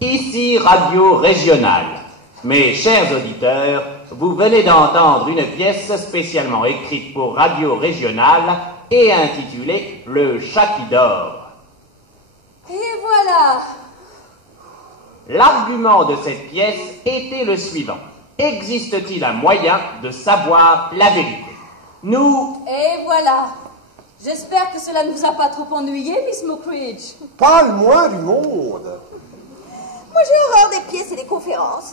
Ici Radio Régionale. Mes chers auditeurs, vous venez d'entendre une pièce spécialement écrite pour Radio Régionale et intitulée Le chat qui dort. Et voilà. L'argument de cette pièce était le suivant. Existe-t-il un moyen de savoir la vérité? Nous... Et voilà. J'espère que cela ne vous a pas trop ennuyé, Miss Mockridge. Pas le moins du monde. Moi, j'ai horreur des pièces et des conférences.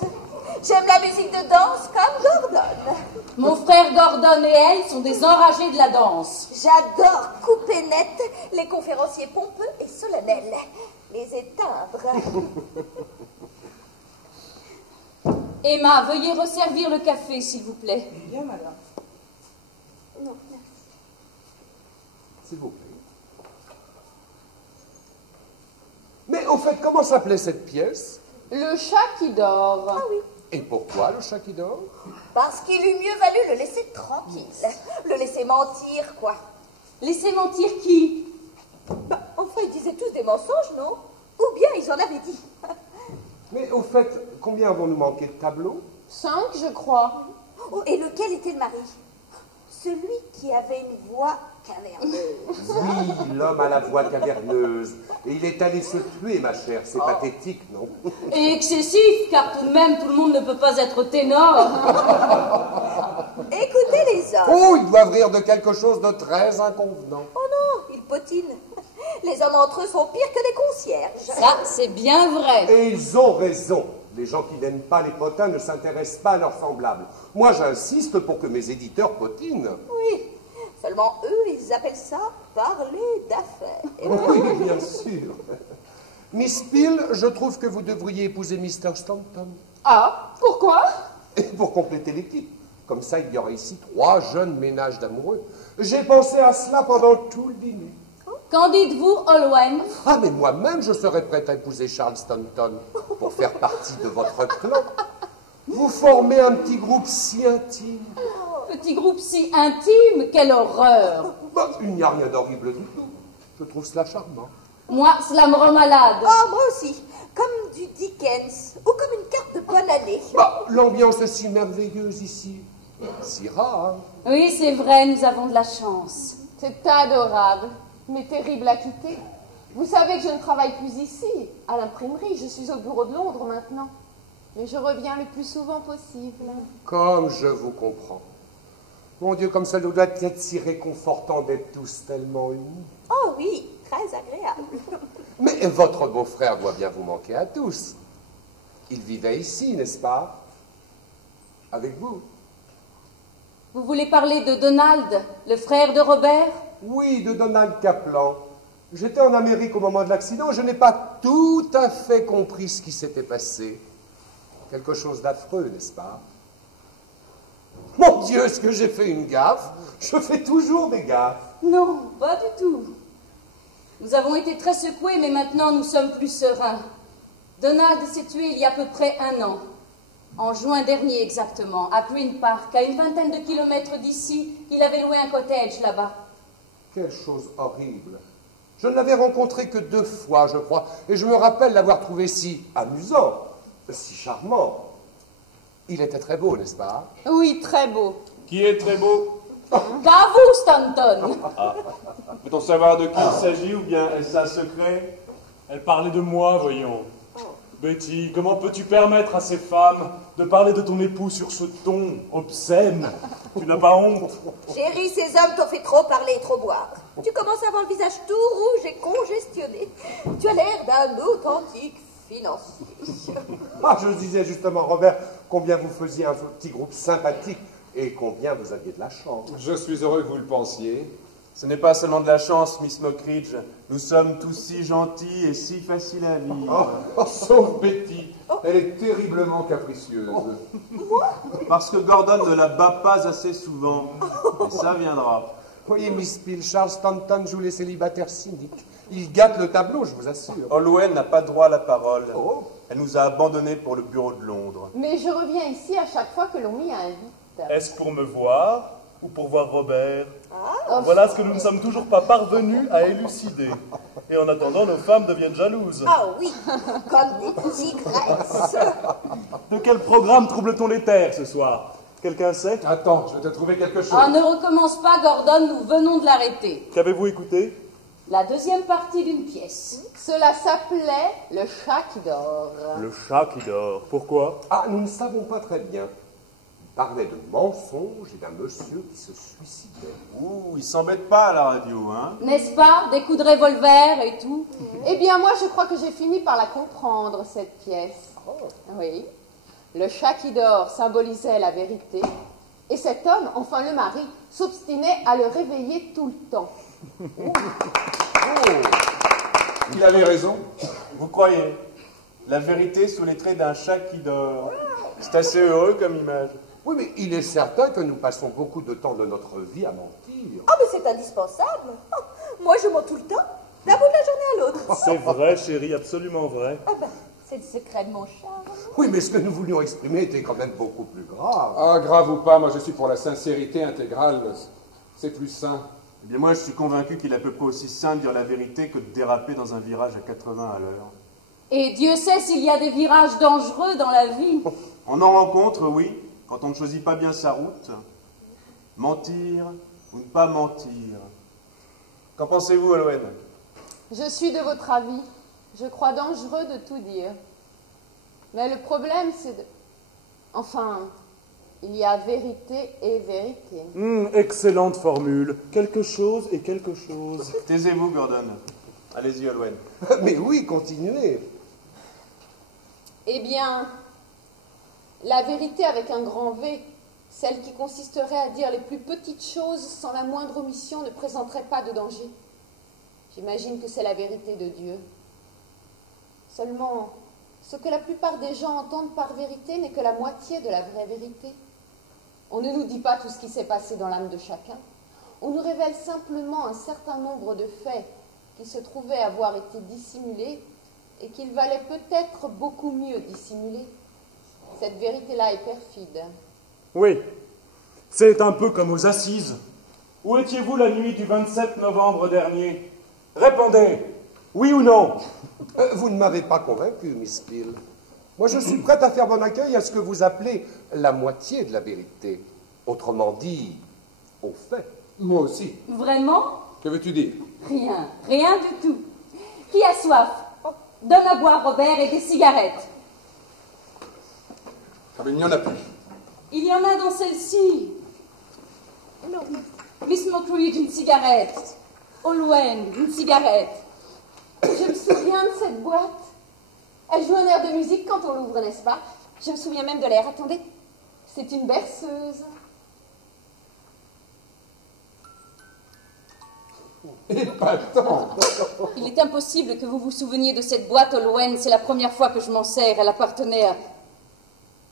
J'aime la musique de danse comme Gordon. Mon frère Gordon et elle sont des enragés de la danse. J'adore couper net les conférenciers pompeux et solennels. Les éteindre. Emma, veuillez resservir le café, s'il vous plaît. Bien, madame. Non, merci. S'il vous plaît. Mais au fait, comment s'appelait cette pièce? Le chat qui dort. Ah oui. Et pourquoi le chat qui dort? Parce qu'il eût mieux valu le laisser tranquille. Le laisser mentir, quoi. Laissez mentir qui? Bah, enfin, ils disaient tous des mensonges, non? Ou bien ils en avaient dit. Mais au fait, combien avons-nous manqué de tableaux? 5, je crois. Oh, et lequel était le mari? Celui qui avait une voix caverneuse. Oui, l'homme à la voix caverneuse. Et il est allé se tuer, ma chère. C'est pathétique, non? Et excessif, car tout de même, tout le monde ne peut pas être ténor. Écoutez les hommes. Oh, ils doivent rire de quelque chose de très inconvenant. Oh non, ils potinent. Les hommes entre eux sont pires que des concierges. Ça, c'est bien vrai. Et ils ont raison. Les gens qui n'aiment pas les potins ne s'intéressent pas à leurs semblables. Moi, j'insiste pour que mes éditeurs potinent. Oui, seulement eux, ils appellent ça parler d'affaires. Oui, bien sûr. Miss Peel, je trouve que vous devriez épouser Mr. Stanton. Ah, pourquoi? Et pour compléter l'équipe. Comme ça, il y aurait ici 3 jeunes ménages d'amoureux. J'ai pensé à cela pendant tout le dîner. Qu'en dites-vous, Olwen? Ah, mais moi-même, je serais prête à épouser Charles Stanton pour faire partie de votre clan. Vous formez un petit groupe si intime. Petit groupe si intime, quelle horreur. Bah, il n'y a rien d'horrible du tout. Je trouve cela charmant. Moi, cela me rend malade. Oh, moi aussi. Comme du Dickens. Ou comme une carte de bonne année. Bah, l'ambiance est si merveilleuse ici. Si rare. Oui, c'est vrai, nous avons de la chance. C'est adorable, mais terrible à quitter. Vous savez que je ne travaille plus ici, à l'imprimerie. Je suis au bureau de Londres maintenant. Mais je reviens le plus souvent possible. Comme je vous comprends. Mon Dieu, comme ça nous doit être si réconfortant d'être tous tellement unis. Oh oui, très agréable. Mais votre beau-frère doit bien vous manquer à tous. Il vivait ici, n'est-ce pas? Avec vous. Vous voulez parler de Donald, le frère de Robert? Oui, de Donald Kaplan. J'étais en Amérique au moment de l'accident. Je n'ai pas tout à fait compris ce qui s'était passé. Quelque chose d'affreux, n'est-ce pas? Mon Dieu, est-ce que j'ai fait une gaffe? Je fais toujours des gaffes. Non, pas du tout. Nous avons été très secoués, mais maintenant nous sommes plus sereins. Donald s'est tué il y a à peu près 1 an. En juin dernier exactement, à Green Park, à une vingtaine de kilomètres d'ici. Il avait loué un cottage là-bas. Quelle chose horrible. Je ne l'avais rencontré que 2 fois, je crois, et je me rappelle l'avoir trouvé si amusant, si charmant. Il était très beau, n'est-ce pas? Oui, très beau. Qui est très beau? Qu'à vous, Stanton. Peut-on savoir de qui il s'agit ou bien est-ce un secret? Elle parlait de moi, voyons. Betty, comment peux-tu permettre à ces femmes de parler de ton époux sur ce ton obscène? Tu n'as pas honte? Chérie, ces hommes t'ont fait trop parler et trop boire. Tu commences à avoir le visage tout rouge et congestionné. Tu as l'air d'un authentique financier. Ah, je disais justement, Robert, combien vous faisiez un petit groupe sympathique et combien vous aviez de la chance. Je suis heureux que vous le pensiez. Ce n'est pas seulement de la chance, Miss Mockridge. Nous sommes tous si gentils et si faciles à vivre. Sauf Betty. Elle est terriblement capricieuse. Parce que Gordon ne la bat pas assez souvent. Et ça viendra. Voyez, Miss Peel, Charles Stanton joue les célibataires cyniques. Il gâte le tableau, je vous assure. Olwen n'a pas droit à la parole. Oh. Elle nous a abandonnés pour le bureau de Londres. Mais je reviens ici à chaque fois que l'on m'y invite. Est-ce pour me voir? ou pour voir Robert. Voilà ce que nous ne sommes toujours pas parvenus à élucider. Et en attendant, nos femmes deviennent jalouses. Ah oui, comme des tigresses. De quel programme trouble-t-on les terres ce soir? Quelqu'un sait? Attends, je vais te trouver quelque chose. Ah, ne recommence pas, Gordon, nous venons de l'arrêter. Qu'avez-vous écouté? La deuxième partie d'une pièce. Cela s'appelait Le chat qui dort. Le chat qui dort. Pourquoi? Ah, nous ne savons pas très bien. Il parlait de mensonges et d'un monsieur qui se suicidait. Ouh, il s'embête pas à la radio, hein? N'est-ce pas? Des coups de revolver et tout. Eh bien, moi, je crois que j'ai fini par la comprendre, cette pièce. Oui. Le chat qui dort symbolisait la vérité, et cet homme, enfin le mari, s'obstinait à le réveiller tout le temps. Il avait raison. Vous croyez? La vérité sous les traits d'un chat qui dort. C'est assez heureux comme image. Oui, mais il est certain que nous passons beaucoup de temps de notre vie à mentir. Ah, mais c'est indispensable. Oh, moi, je mens tout le temps, d'un bout de la journée à l'autre. C'est vrai, chérie, absolument vrai. Ah ben, c'est le secret de mon charme. Oui, mais ce que nous voulions exprimer était quand même beaucoup plus grave. Ah, grave ou pas, moi je suis pour la sincérité intégrale. C'est plus sain. Eh bien, moi, je suis convaincu qu'il est à peu près aussi sain de dire la vérité que de déraper dans un virage à 80 à l'heure. Et Dieu sait s'il y a des virages dangereux dans la vie. On en rencontre, oui, quand on ne choisit pas bien sa route. Mentir ou ne pas mentir. Qu'en pensez-vous, Alouen? Je suis de votre avis. Je crois dangereux de tout dire. Mais le problème, c'est de... Enfin, il y a vérité et vérité. Excellente formule. Quelque chose et quelque chose. Taisez-vous, Gordon. Allez-y, Alouen. Mais oui, continuez. Eh bien, la vérité avec un grand V, celle qui consisterait à dire les plus petites choses sans la moindre omission, ne présenterait pas de danger. J'imagine que c'est la vérité de Dieu. Seulement, ce que la plupart des gens entendent par vérité n'est que la moitié de la vraie vérité. On ne nous dit pas tout ce qui s'est passé dans l'âme de chacun. On nous révèle simplement un certain nombre de faits qui se trouvaient avoir été dissimulés et qu'il valait peut-être beaucoup mieux dissimuler. Cette vérité-là est perfide. Oui, c'est un peu comme aux assises. Où étiez-vous la nuit du 27 novembre dernier? Répondez, oui ou non? Vous ne m'avez pas convaincu, Miss Peel. Moi, je suis prête à faire bon accueil à ce que vous appelez la moitié de la vérité. Autrement dit, au fait. Moi aussi. Vraiment? Que veux-tu dire? Rien, rien du tout. Qui a soif? Donne à boire, Robert, et des cigarettes. Ah, mais il n'y en a plus. Il y en a dans celle-ci. Non, Miss Montcreed, une cigarette. Olwen, une cigarette. Je me souviens de cette boîte. Elle joue un air de musique quand on l'ouvre, n'est-ce pas? Je me souviens même de l'air. Attendez, c'est une berceuse. Épatant. Il est impossible que vous vous souveniez de cette boîte, Olwen. C'est la première fois que je m'en sers. Elle appartenait à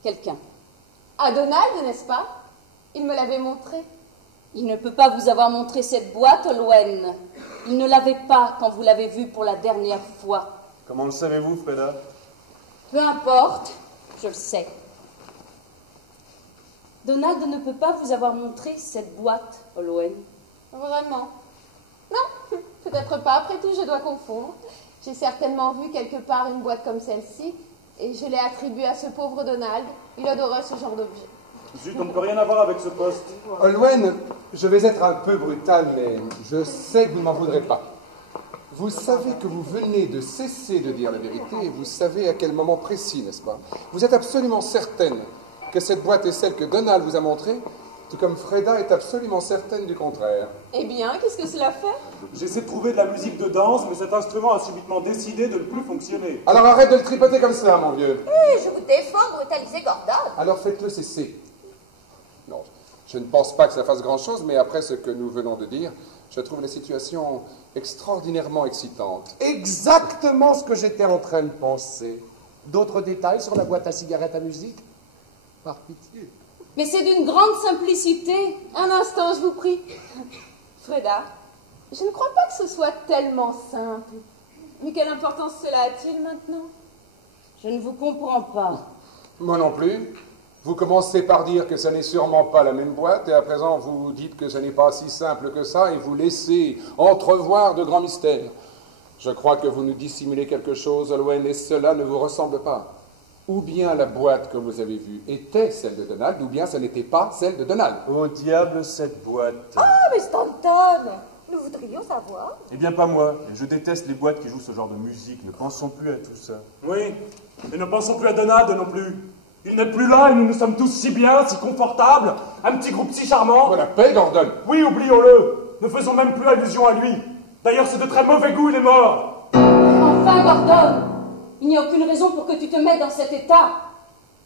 quelqu'un. À Donald, n'est-ce pas? Il me l'avait montrée. Il ne peut pas vous avoir montré cette boîte, Olwen. Il ne l'avait pas quand vous l'avez vue pour la dernière fois. Comment le savez-vous, Freda? Peu importe, je le sais. Donald ne peut pas vous avoir montré cette boîte, Olwen. Vraiment? Non, peut-être pas. Après tout, je dois confondre. J'ai certainement vu quelque part une boîte comme celle-ci et je l'ai attribuée à ce pauvre Donald. Il adorait ce genre d'objet. Zut, on ne peut rien avoir avec ce poste. Olwen, je vais être un peu brutal, mais je sais que vous ne m'en voudrez pas. Vous savez que vous venez de cesser de dire la vérité et vous savez à quel moment précis, n'est-ce pas? Vous êtes absolument certaine que cette boîte est celle que Donald vous a montrée, tout comme Freda est absolument certaine du contraire. Eh bien, qu'est-ce que cela fait? J'essaie de trouver de la musique de danse, mais cet instrument a subitement décidé de ne plus fonctionner. Alors arrête de le tripoter comme cela, mon vieux. hé, je vous défends, brutaliser Gordon. Alors faites-le cesser. Non, je ne pense pas que ça fasse grand-chose, mais après ce que nous venons de dire, je trouve la situation extraordinairement excitante. Exactement ce que j'étais en train de penser. D'autres détails sur la boîte à cigarettes à musique? Par pitié. Mais c'est d'une grande simplicité. Un instant, je vous prie. Freda, je ne crois pas que ce soit tellement simple. Mais quelle importance cela a-t-il maintenant? Je ne vous comprends pas. Moi non plus. Vous commencez par dire que ça n'est sûrement pas la même boîte, et à présent vous dites que ce n'est pas si simple que ça, et vous laissez entrevoir de grands mystères. Je crois que vous nous dissimulez quelque chose, Olwen, et cela ne vous ressemble pas. Ou bien la boîte que vous avez vue était celle de Donald, ou bien ce n'était pas celle de Donald. Au diable cette boîte. Ah, mais Stanton, nous voudrions savoir. Eh bien, pas moi. Je déteste les boîtes qui jouent ce genre de musique. Ne pensons plus à tout ça. Oui, et ne pensons plus à Donald non plus. Il n'est plus là et nous nous sommes tous si bien, si confortables. Un petit groupe si charmant. Voilà, paix, Gordon. Oui, oublions-le. Ne faisons même plus allusion à lui. D'ailleurs, c'est de très mauvais goût, il est mort. Enfin, Gordon, il n'y a aucune raison pour que tu te mettes dans cet état.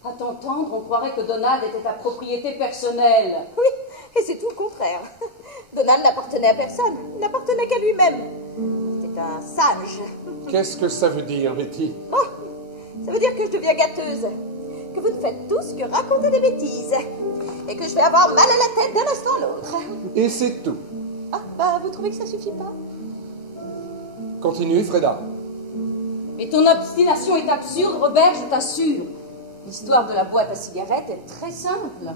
À t'entendre, on croirait que Donald était ta propriété personnelle. Oui, et c'est tout le contraire. Donald n'appartenait à personne, il n'appartenait qu'à lui-même. C'était un sage. Qu'est-ce que ça veut dire, Betty? Oh, ça veut dire que je deviens gâteuse, que vous ne faites tous que raconter des bêtises, et que je vais avoir mal à la tête d'un instant à l'autre. Et c'est tout. Ah, bah, vous trouvez que ça suffit pas? Continuez, Freda. Mais ton obstination est absurde, Robert, je t'assure. L'histoire de la boîte à cigarettes est très simple.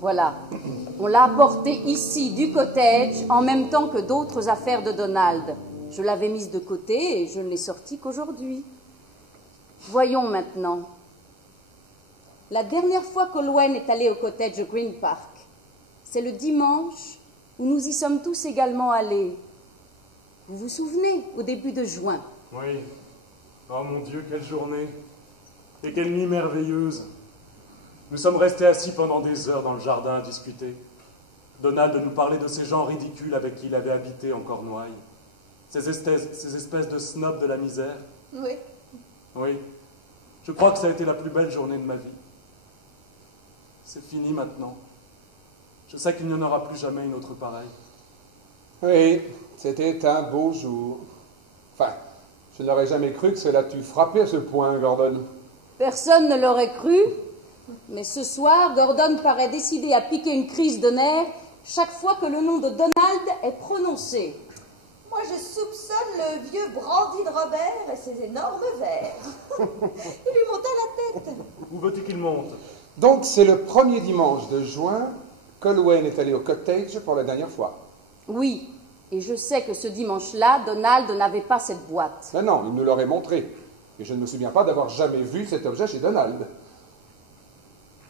Voilà. On l'a apportée ici, du cottage, en même temps que d'autres affaires de Donald. Je l'avais mise de côté et je ne l'ai sortie qu'aujourd'hui. Voyons maintenant. La dernière fois qu'Olwen est allé au cottage de Green Park, c'est le dimanche où nous y sommes tous également allés. Vous vous souvenez, au début de juin? Oui. Oh mon Dieu, quelle journée. Et quelle nuit merveilleuse. Nous sommes restés assis pendant des heures dans le jardin à discuter. Donald nous parlait de ces gens ridicules avec qui il avait habité en Cornouailles. Ces espèces de snobs de la misère. Oui. Oui. Je crois que ça a été la plus belle journée de ma vie. C'est fini maintenant. Je sais qu'il n'y en aura plus jamais une autre pareille. Oui, c'était un beau jour. Enfin, je n'aurais jamais cru que cela t'eût frappé à ce point, Gordon. Personne ne l'aurait cru, mais ce soir, Gordon paraît décidé à piquer une crise de nerfs chaque fois que le nom de Donald est prononcé. Moi, je soupçonne le vieux brandy de Robert et ses énormes verres. Il lui montait la tête. Où veux-tu qu'il monte? Donc, c'est le premier dimanche de juin qu'Olwen est allé au cottage pour la dernière fois. Oui, et je sais que ce dimanche-là, Donald n'avait pas cette boîte. Mais non, il nous l'aurait montré. Et je ne me souviens pas d'avoir jamais vu cet objet chez Donald.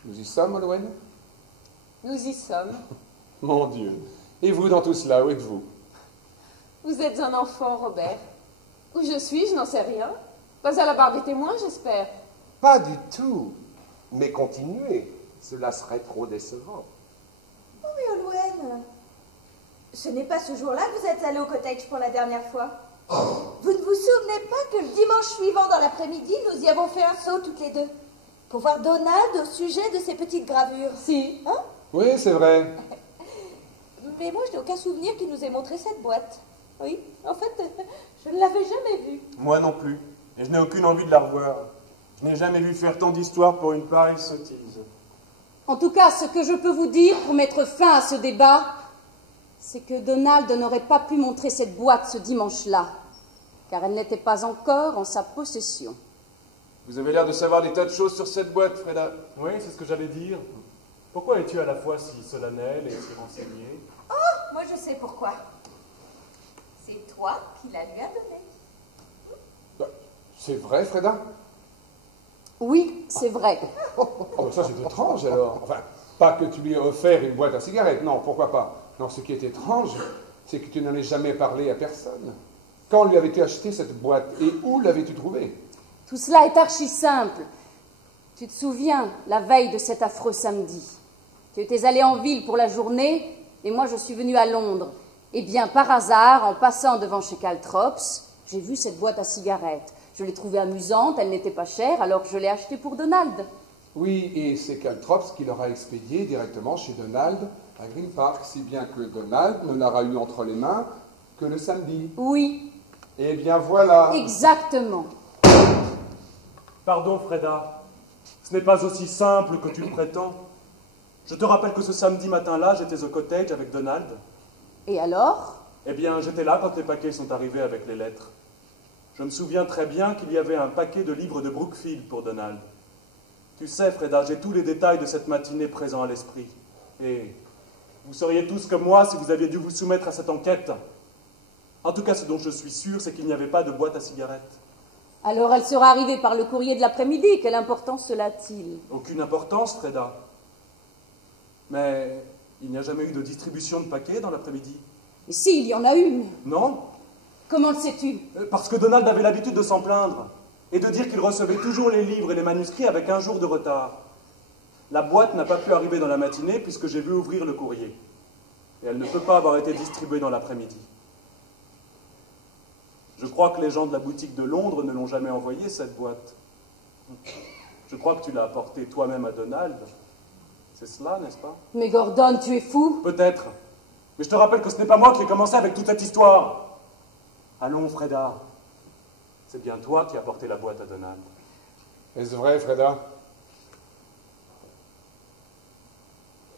Nous y sommes, Olwen? Nous y sommes. Mon Dieu. Et vous, dans tout cela, où êtes-vous? Vous êtes un enfant, Robert. Où je suis, je n'en sais rien. Pas à la barre des témoins, j'espère. Pas du tout. Mais continuez. Cela serait trop décevant. Oh, mais Olwen, ce n'est pas ce jour-là que vous êtes allé au cottage pour la dernière fois. Vous ne vous souvenez pas que le dimanche suivant dans l'après-midi, nous y avons fait un saut toutes les deux pour voir Donald au sujet de ces petites gravures? Si. Hein? Oui, c'est vrai. Mais moi, je n'ai aucun souvenir qu'il nous ait montré cette boîte. Oui, en fait, je ne l'avais jamais vue. Moi non plus. Et je n'ai aucune envie de la revoir. Je n'ai jamais vu faire tant d'histoires pour une pareille sottise. En tout cas, ce que je peux vous dire pour mettre fin à ce débat, c'est que Donald n'aurait pas pu montrer cette boîte ce dimanche-là, car elle n'était pas encore en sa possession. Vous avez l'air de savoir des tas de choses sur cette boîte, Freda. Oui, c'est ce que j'allais dire. Pourquoi es-tu à la fois si solennel et si renseigné? Oh, moi je sais pourquoi. C'est toi qui la lui as donnée. C'est vrai, Freda? Oui, c'est vrai. Oh, ça c'est étrange alors. Enfin, pas que tu lui aies offert une boîte à cigarettes, non, pourquoi pas. Non, ce qui est étrange, c'est que tu n'en aies jamais parlé à personne. Quand lui avais-tu acheté cette boîte et où l'avais-tu trouvée? Tout cela est archi simple. Tu te souviens, la veille de cet affreux samedi, tu étais allé en ville pour la journée et moi je suis venue à Londres. Eh bien, par hasard, en passant devant chez Caltrops, j'ai vu cette boîte à cigarettes. Je l'ai trouvée amusante, elle n'était pas chère, alors je l'ai achetée pour Donald. Oui, et c'est Caltrops qui l'aura expédiée directement chez Donald à Green Park, si bien que Donald ne l'aura eu entre les mains que le samedi. Oui. Eh bien voilà. Exactement. Pardon, Freda. Ce n'est pas aussi simple que tu le prétends. Je te rappelle que ce samedi matin-là, j'étais au cottage avec Donald. Et alors? Eh bien, j'étais là quand les paquets sont arrivés avec les lettres. Je me souviens très bien qu'il y avait un paquet de livres de Brookfield pour Donald. Tu sais, Freda, j'ai tous les détails de cette matinée présents à l'esprit. Et vous seriez tous comme moi si vous aviez dû vous soumettre à cette enquête. En tout cas, ce dont je suis sûr, c'est qu'il n'y avait pas de boîte à cigarettes. Alors elle sera arrivée par le courrier de l'après-midi. Quelle importance cela a-t-il? Aucune importance, Freda. Mais il n'y a jamais eu de distribution de paquets dans l'après-midi. Et si, il y en a une. Non, Comment le sais-tu? parce que Donald avait l'habitude de s'en plaindre et de dire qu'il recevait toujours les livres et les manuscrits avec un jour de retard. La boîte n'a pas pu arriver dans la matinée puisque j'ai vu ouvrir le courrier. Et elle ne peut pas avoir été distribuée dans l'après-midi. Je crois que les gens de la boutique de Londres ne l'ont jamais envoyée, cette boîte. Je crois que tu l'as apportée toi-même à Donald. C'est cela, n'est-ce pas? Mais Gordon, tu es fou? Peut-être. Mais je te rappelle que ce n'est pas moi qui ai commencé avec toute cette histoire. Allons, Freda. C'est bien toi qui as apporté la boîte à Donald. Est-ce vrai, Freda?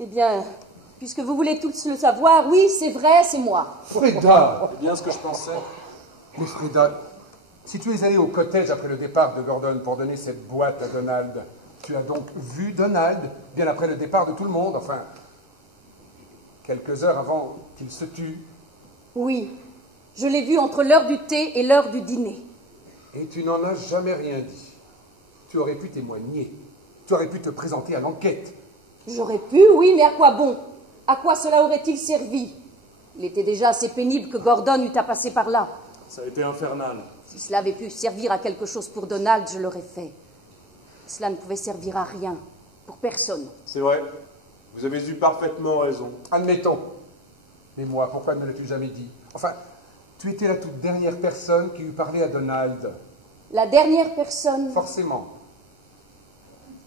Eh bien, puisque vous voulez tous le savoir, oui, c'est vrai, c'est moi. Freda! C'est bien ce que je pensais. Mais Freda, si tu es allé au cottage après le départ de Gordon pour donner cette boîte à Donald, tu as donc vu Donald bien après le départ de tout le monde, enfin, quelques heures avant qu'il se tue. Oui, je l'ai vu entre l'heure du thé et l'heure du dîner. Et tu n'en as jamais rien dit. Tu aurais pu témoigner. Tu aurais pu te présenter à l'enquête. J'aurais pu, oui, mais à quoi bon? À quoi cela aurait-il servi? Il était déjà assez pénible que Gordon eût à passer par là. Ça a été infernal. Si cela avait pu servir à quelque chose pour Donald, je l'aurais fait. Cela ne pouvait servir à rien, pour personne. C'est vrai. Vous avez eu parfaitement raison. Admettons. Mais moi, pourquoi ne l'as-tu jamais dit? Enfin, tu étais la toute dernière personne qui eût parlé à Donald. La dernière personne. Forcément.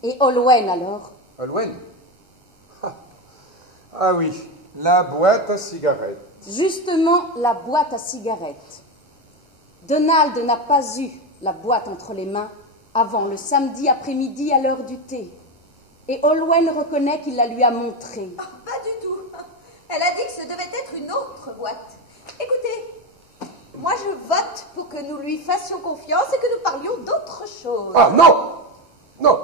Et Olwen, alors? Olwen? Ah oui, la boîte à cigarettes. Justement, la boîte à cigarettes. Donald n'a pas eu la boîte entre les mains avant le samedi après-midi à l'heure du thé. Et Olwen reconnaît qu'il la lui a montrée. Oh, pas du tout. Elle a dit que ce devait être une autre boîte. Écoutez, moi je vote pour que nous lui fassions confiance et que nous parlions d'autre chose. Ah non! Non!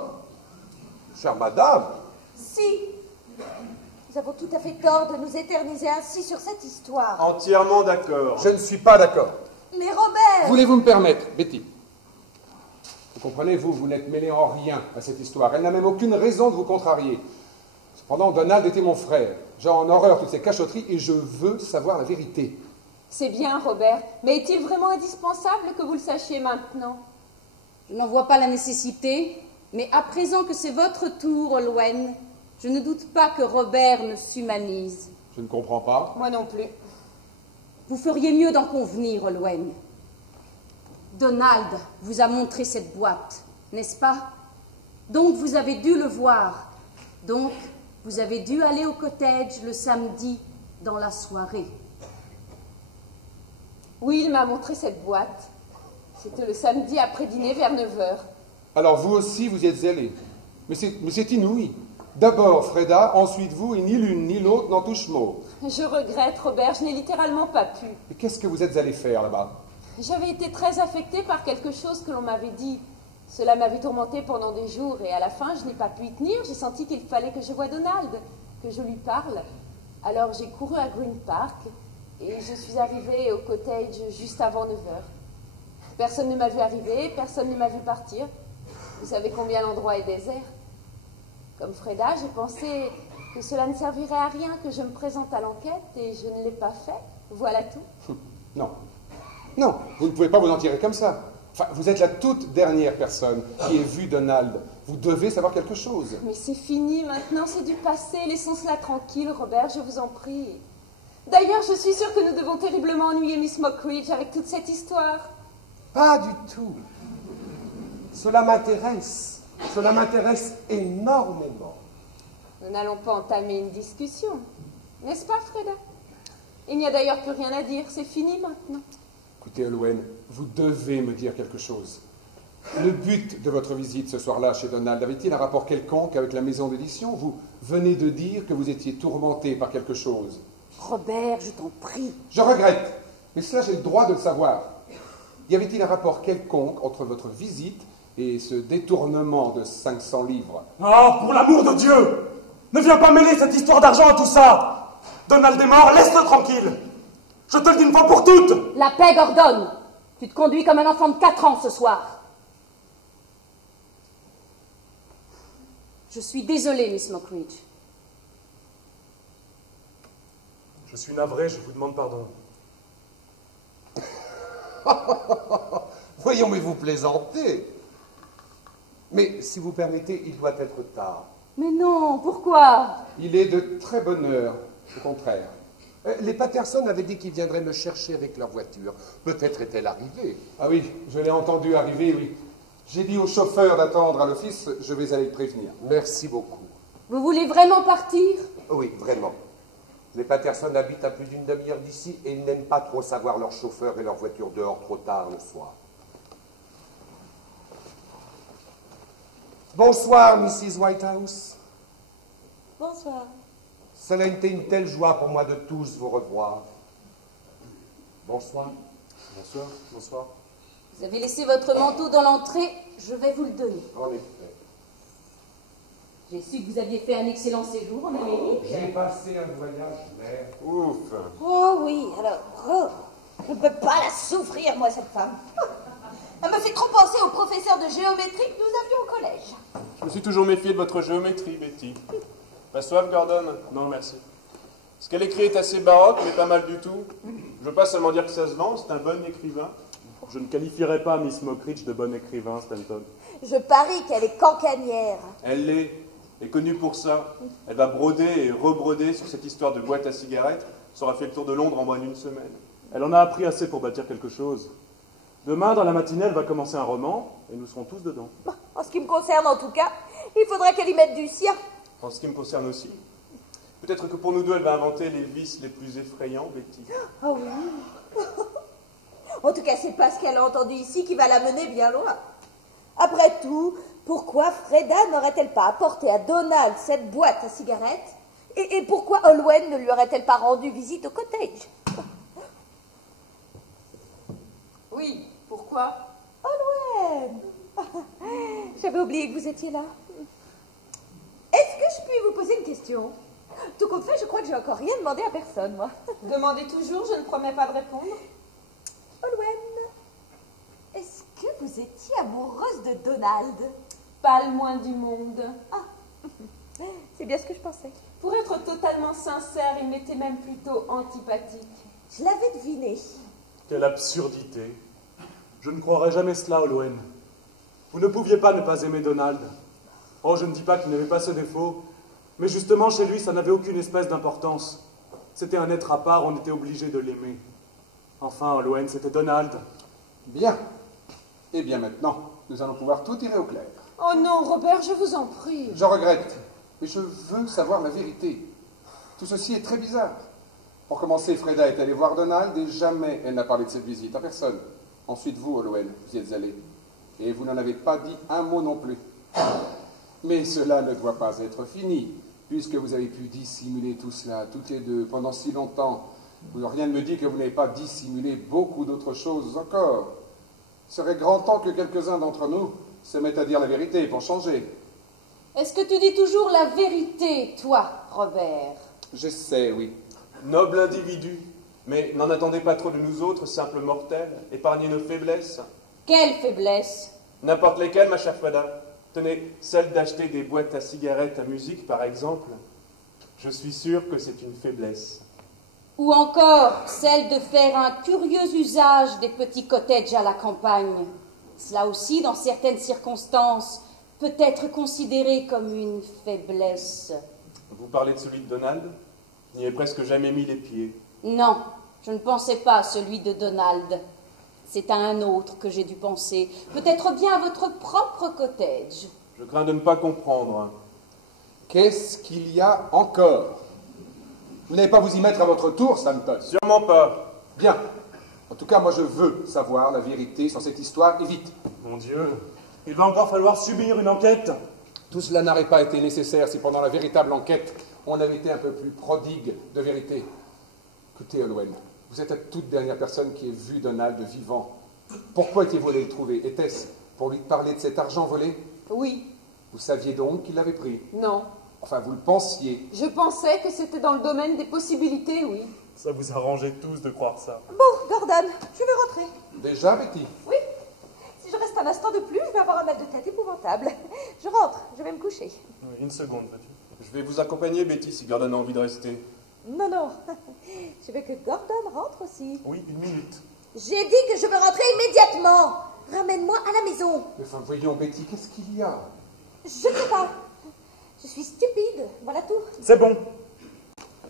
Chère madame, Si, nous avons tout à fait tort de nous éterniser ainsi sur cette histoire. Entièrement d'accord. je ne suis pas d'accord. Mais Robert... Voulez-vous me permettre, Betty? Vous comprenez, vous n'êtes mêlé en rien à cette histoire. Elle n'a même aucune raison de vous contrarier. Cependant, Donald était mon frère. J'ai en horreur toutes ces cachotteries et je veux savoir la vérité. C'est bien, Robert, mais est-il vraiment indispensable que vous le sachiez maintenant? Je n'en vois pas la nécessité, mais à présent que c'est votre tour, Olwen, je ne doute pas que Robert ne s'humanise. Je ne comprends pas. Moi non plus. Vous feriez mieux d'en convenir, Olwen. Donald vous a montré cette boîte, n'est-ce pas? Donc vous avez dû le voir. Donc vous avez dû aller au cottage le samedi dans la soirée. Oui, il m'a montré cette boîte. C'était le samedi après dîner vers 9h. Alors vous aussi, vous y êtes allés. Mais c'est inouï. D'abord Freda, ensuite vous, et ni l'une ni l'autre n'en touche mot. Je regrette, Robert, je n'ai littéralement pas pu. Et qu'est-ce que vous êtes allés faire là-bas? J'avais été très affectée par quelque chose que l'on m'avait dit. Cela m'avait tourmentée pendant des jours et à la fin, je n'ai pas pu y tenir. J'ai senti qu'il fallait que je voie Donald, que je lui parle. Alors j'ai couru à Green Park et je suis arrivée au cottage juste avant 9h. Personne ne m'a vu arriver, personne ne m'a vu partir. Vous savez combien l'endroit est désert. Comme Freda, j'ai pensé que cela ne servirait à rien que je me présente à l'enquête et je ne l'ai pas fait. Voilà tout. Non. Non, vous ne pouvez pas vous en tirer comme ça. Enfin, vous êtes la toute dernière personne qui ait vu Donald. Vous devez savoir quelque chose. Mais c'est fini maintenant, c'est du passé. Laissons cela tranquille, Robert, je vous en prie. D'ailleurs, je suis sûre que nous devons terriblement ennuyer Miss Mockridge avec toute cette histoire. Pas du tout. Cela m'intéresse. Cela m'intéresse énormément. Nous n'allons pas entamer une discussion. N'est-ce pas, Freda? Il n'y a d'ailleurs plus rien à dire, c'est fini maintenant. Écoutez, Olwen, vous devez me dire quelque chose. Le but de votre visite ce soir-là chez Donald avait-il un rapport quelconque avec la maison d'édition? Vous venez de dire que vous étiez tourmenté par quelque chose. Robert, je t'en prie. Je regrette, mais cela j'ai le droit de le savoir. Y avait-il un rapport quelconque entre votre visite Et ce détournement de 500 livres. Ah, pour l'amour de Dieu! Ne viens pas mêler cette histoire d'argent à tout ça! Donald est mort, laisse-le tranquille! Je te le dis une fois pour toutes! La paix, Gordon! Tu te conduis comme un enfant de 4 ans ce soir. Je suis désolée, Miss Mockridge. Je suis navré, je vous demande pardon. Voyons, mais vous plaisantez. Mais si vous permettez, il doit être tard. Mais non, pourquoi? Il est de très bonne heure, au contraire. Les Patterson avaient dit qu'ils viendraient me chercher avec leur voiture. Peut-être est-elle arrivée. Ah oui, je l'ai entendu arriver, oui. J'ai dit au chauffeur d'attendre à l'office, je vais aller le prévenir. Merci beaucoup. Vous voulez vraiment partir? Oui, vraiment. Les Patterson habitent à plus d'une demi-heure d'ici et ils n'aiment pas trop savoir leur chauffeur et leur voiture dehors trop tard le soir. Bonsoir, Mrs. Whitehouse. Bonsoir. Cela a été une telle joie pour moi de tous vous revoir. Bonsoir. Bonsoir, bonsoir. Vous avez laissé votre manteau dans l'entrée, je vais vous le donner. En effet. J'ai su que vous aviez fait un excellent séjour en Amérique. J'ai passé un voyage vert. Ouf. Oh oui, alors, oh, je ne peux pas la souffrir, moi, cette femme. Elle me fait trop penser au professeur de géométrie que nous avions au collège. Je me suis toujours méfié de votre géométrie, Betty. Pas soif, Gordon? Non, merci. Ce qu'elle écrit est assez baroque, mais pas mal du tout. Je veux pas seulement dire que ça se vend, c'est un bon écrivain. Je ne qualifierais pas Miss Mockridge de bon écrivain, Stanton. Je parie qu'elle est cancanière. Elle l'est, est connue pour ça. Elle va broder et rebroder sur cette histoire de boîte à cigarettes. Ça aura fait le tour de Londres en moins d'une semaine. Elle en a appris assez pour bâtir quelque chose. Demain, dans la matinée, elle va commencer un roman, et nous serons tous dedans. En ce qui me concerne, en tout cas, il faudra qu'elle y mette du sien. En ce qui me concerne aussi. Peut-être que pour nous deux, elle va inventer les vices les plus effrayants, Betty. Oh oui. En tout cas, c'est pas ce qu'elle a entendu ici qui va la mener bien loin. Après tout, pourquoi Freda n'aurait-elle pas apporté à Donald cette boîte à cigarettes et pourquoi Olwen ne lui aurait-elle pas rendu visite au cottage? Oui, pourquoi? Olwen. J'avais oublié que vous étiez là. Est-ce que je puis vous poser une question? Tout compte fait, je crois que j'ai encore rien demandé à personne, moi. Demandez toujours, je ne promets pas de répondre. Olwen, est-ce que vous étiez amoureuse de Donald? Pas le moins du monde. C'est bien ce que je pensais. Pour être totalement sincère, il m'était même plutôt antipathique. Je l'avais deviné. Quelle absurdité. Je ne croirais jamais cela, Olwen. Vous ne pouviez pas ne pas aimer Donald. Oh, je ne dis pas qu'il n'avait pas ce défaut, mais justement, chez lui, ça n'avait aucune espèce d'importance. C'était un être à part, on était obligé de l'aimer. Enfin, Olwen, c'était Donald. Bien. Eh bien maintenant, nous allons pouvoir tout tirer au clair. Oh non, Robert, je vous en prie. Je regrette, mais je veux savoir la vérité. Tout ceci est très bizarre. Pour commencer, Freda est allée voir Donald et jamais elle n'a parlé de cette visite à personne. Ensuite, vous, Olwen, vous y êtes allé. Et vous n'en avez pas dit un mot non plus. Mais cela ne doit pas être fini, puisque vous avez pu dissimuler tout cela, toutes les deux, pendant si longtemps. Rien ne me dit que vous n'avez pas dissimulé beaucoup d'autres choses encore. Il serait grand temps que quelques-uns d'entre nous se mettent à dire la vérité pour changer. Est-ce que tu dis toujours la vérité, toi, Robert? J'essaie, oui. Noble individu, mais n'en attendez pas trop de nous autres, simples mortels. Épargnez nos faiblesses. Quelle faiblesse! N'importe lesquelles, ma chère Freda. Tenez, celle d'acheter des boîtes à cigarettes à musique, par exemple. Je suis sûr que c'est une faiblesse. Ou encore celle de faire un curieux usage des petits cottages à la campagne. Cela aussi, dans certaines circonstances, peut être considéré comme une faiblesse. Vous parlez de celui de Donald? Il n'y ai presque jamais mis les pieds. Non, je ne pensais pas à celui de Donald. C'est à un autre que j'ai dû penser. Peut-être bien à votre propre cottage. Je crains de ne pas comprendre. Qu'est-ce qu'il y a encore? Vous n'allez pas vous y mettre à votre tour, Stanton? Sûrement pas. Bien. En tout cas, moi, je veux savoir la vérité sur cette histoire, et vite. Mon Dieu, il va encore falloir subir une enquête. Tout cela n'aurait pas été nécessaire si pendant la véritable enquête, on avait été un peu plus prodigue de vérité. Écoutez, Olwen, vous êtes la toute dernière personne qui ait vu Donald vivant. Pourquoi étiez-vous allé le trouver? Était-ce Pour lui parler de cet argent volé? Oui. Vous saviez donc qu'il l'avait pris? Non. Enfin, vous le pensiez. Je pensais que c'était dans le domaine des possibilités, oui. Ça vous arrangeait tous de croire ça. Bon, Gordon, je veux rentrer. Déjà, Betty? Oui. Si je reste un instant de plus, je vais avoir un mal de tête épouvantable. Je rentre, je vais me coucher. Oui, une seconde, veux-tu? Je vais vous accompagner, Betty, si Gordon a envie de rester. Non, non. Je veux que Gordon rentre aussi. Oui, une minute. J'ai dit que je veux rentrer immédiatement. Ramène-moi à la maison. Mais enfin, voyons, Betty, qu'est-ce qu'il y a? Je ne sais pas. Je suis stupide, voilà tout. C'est bon.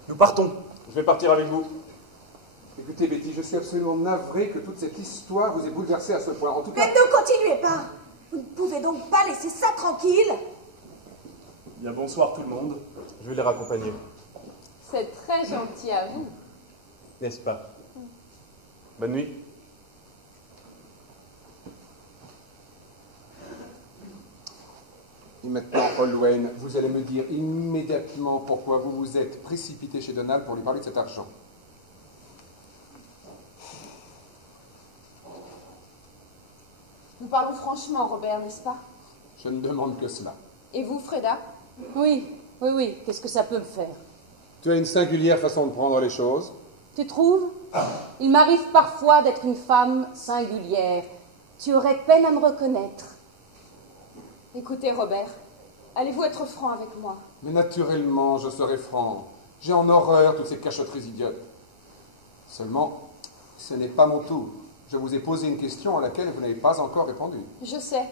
Nous partons. Je vais partir avec vous. Écoutez, Betty, je suis absolument navré que toute cette histoire vous ait bouleversé à ce point. En tout cas... Mais ne continuez pas. Vous ne pouvez donc pas laisser ça tranquille. Bien, bonsoir tout le monde. Je vais les raccompagner. C'est très gentil à vous. N'est-ce pas? Bonne nuit. Et maintenant, Olwen, vous allez me dire immédiatement pourquoi vous vous êtes précipité chez Donald pour lui parler de cet argent. Nous parlons franchement, Robert, n'est-ce pas? Je ne demande que cela. Et vous, Freda? Oui, oui, oui, qu'est-ce que ça peut me faire? Tu as une singulière façon de prendre les choses. Tu trouves? Il m'arrive parfois d'être une femme singulière. Tu aurais peine à me reconnaître. Écoutez, Robert, allez-vous être franc avec moi? Mais naturellement, je serai franc. J'ai en horreur toutes ces cachotteries idiotes. Seulement, ce n'est pas mon tour. Je vous ai posé une question à laquelle vous n'avez pas encore répondu. Je sais.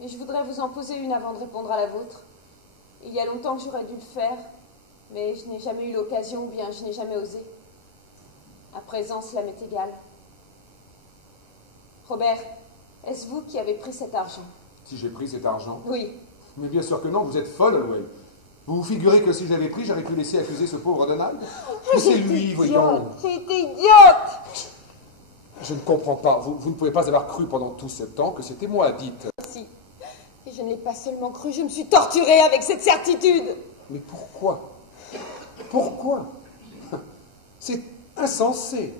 Et je voudrais vous en poser une avant de répondre à la vôtre. Il y a longtemps que j'aurais dû le faire, mais je n'ai jamais eu l'occasion ou bien je n'ai jamais osé. À présent, cela m'est égal. Robert, est-ce vous qui avez pris cet argent? Si j'ai pris cet argent? Oui. Mais bien sûr que non, vous êtes folle, Olwen. Vous vous figurez que si je l'avais pris, j'aurais pu laisser accuser ce pauvre Donald? Mais c'est lui, voyons. J'ai été idiote. Je ne comprends pas. Vous ne pouvez pas avoir cru pendant tout ce temps que c'était moi, dites. Si. Et je ne l'ai pas seulement cru, je me suis torturée avec cette certitude. Mais pourquoi? Pourquoi? C'est insensé.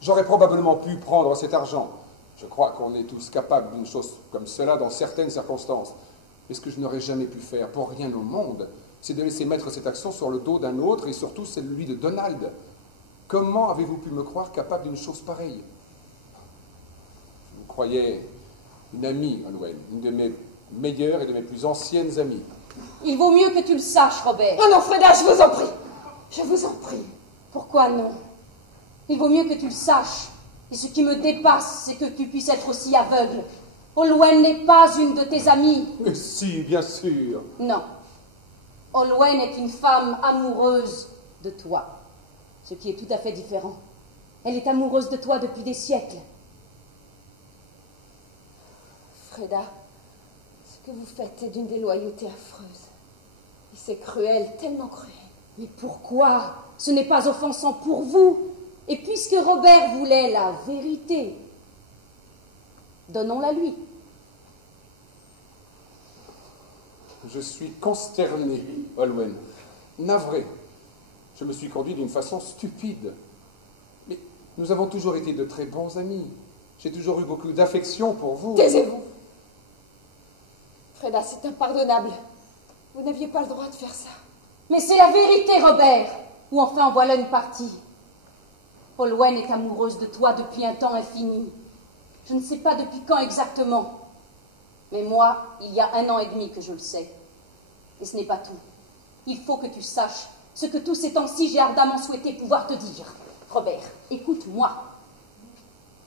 J'aurais probablement pu prendre cet argent. Je crois qu'on est tous capables d'une chose comme cela dans certaines circonstances. Mais ce que je n'aurais jamais pu faire, pour rien au monde, c'est de laisser mettre cette action sur le dos d'un autre, et surtout celui de Donald. Comment avez-vous pu me croire capable d'une chose pareille? Je vous croyais une amie, Olwen, une de mes meilleures et de mes plus anciennes amies. Il vaut mieux que tu le saches, Robert. Oh non, Freda, je vous en prie. Je vous en prie. Pourquoi non? Il vaut mieux que tu le saches. Et ce qui me dépasse, c'est que tu puisses être aussi aveugle. Olwen n'est pas une de tes amies. Mais si, bien sûr. Non. Olwen est une femme amoureuse de toi. Ce qui est tout à fait différent. Elle est amoureuse de toi depuis des siècles. Freda, ce que vous faites est d'une déloyauté affreuse. Et c'est cruel, tellement cruel. Mais pourquoi? Ce n'est pas offensant pour vous. Et puisque Robert voulait la vérité, donnons-la lui. Je suis consterné, Olwen. Navré. Je me suis conduit d'une façon stupide. Mais nous avons toujours été de très bons amis. J'ai toujours eu beaucoup d'affection pour vous. Taisez-vous. Freda, c'est impardonnable. Vous n'aviez pas le droit de faire ça. Mais c'est la vérité, Robert. Ou enfin en voilà une partie. Olwen est amoureuse de toi depuis un temps infini. Je ne sais pas depuis quand exactement. Mais moi, il y a 1 an et demi que je le sais. Et ce n'est pas tout. Il faut que tu saches ce que tous ces temps-ci j'ai ardemment souhaité pouvoir te dire. Robert, écoute-moi.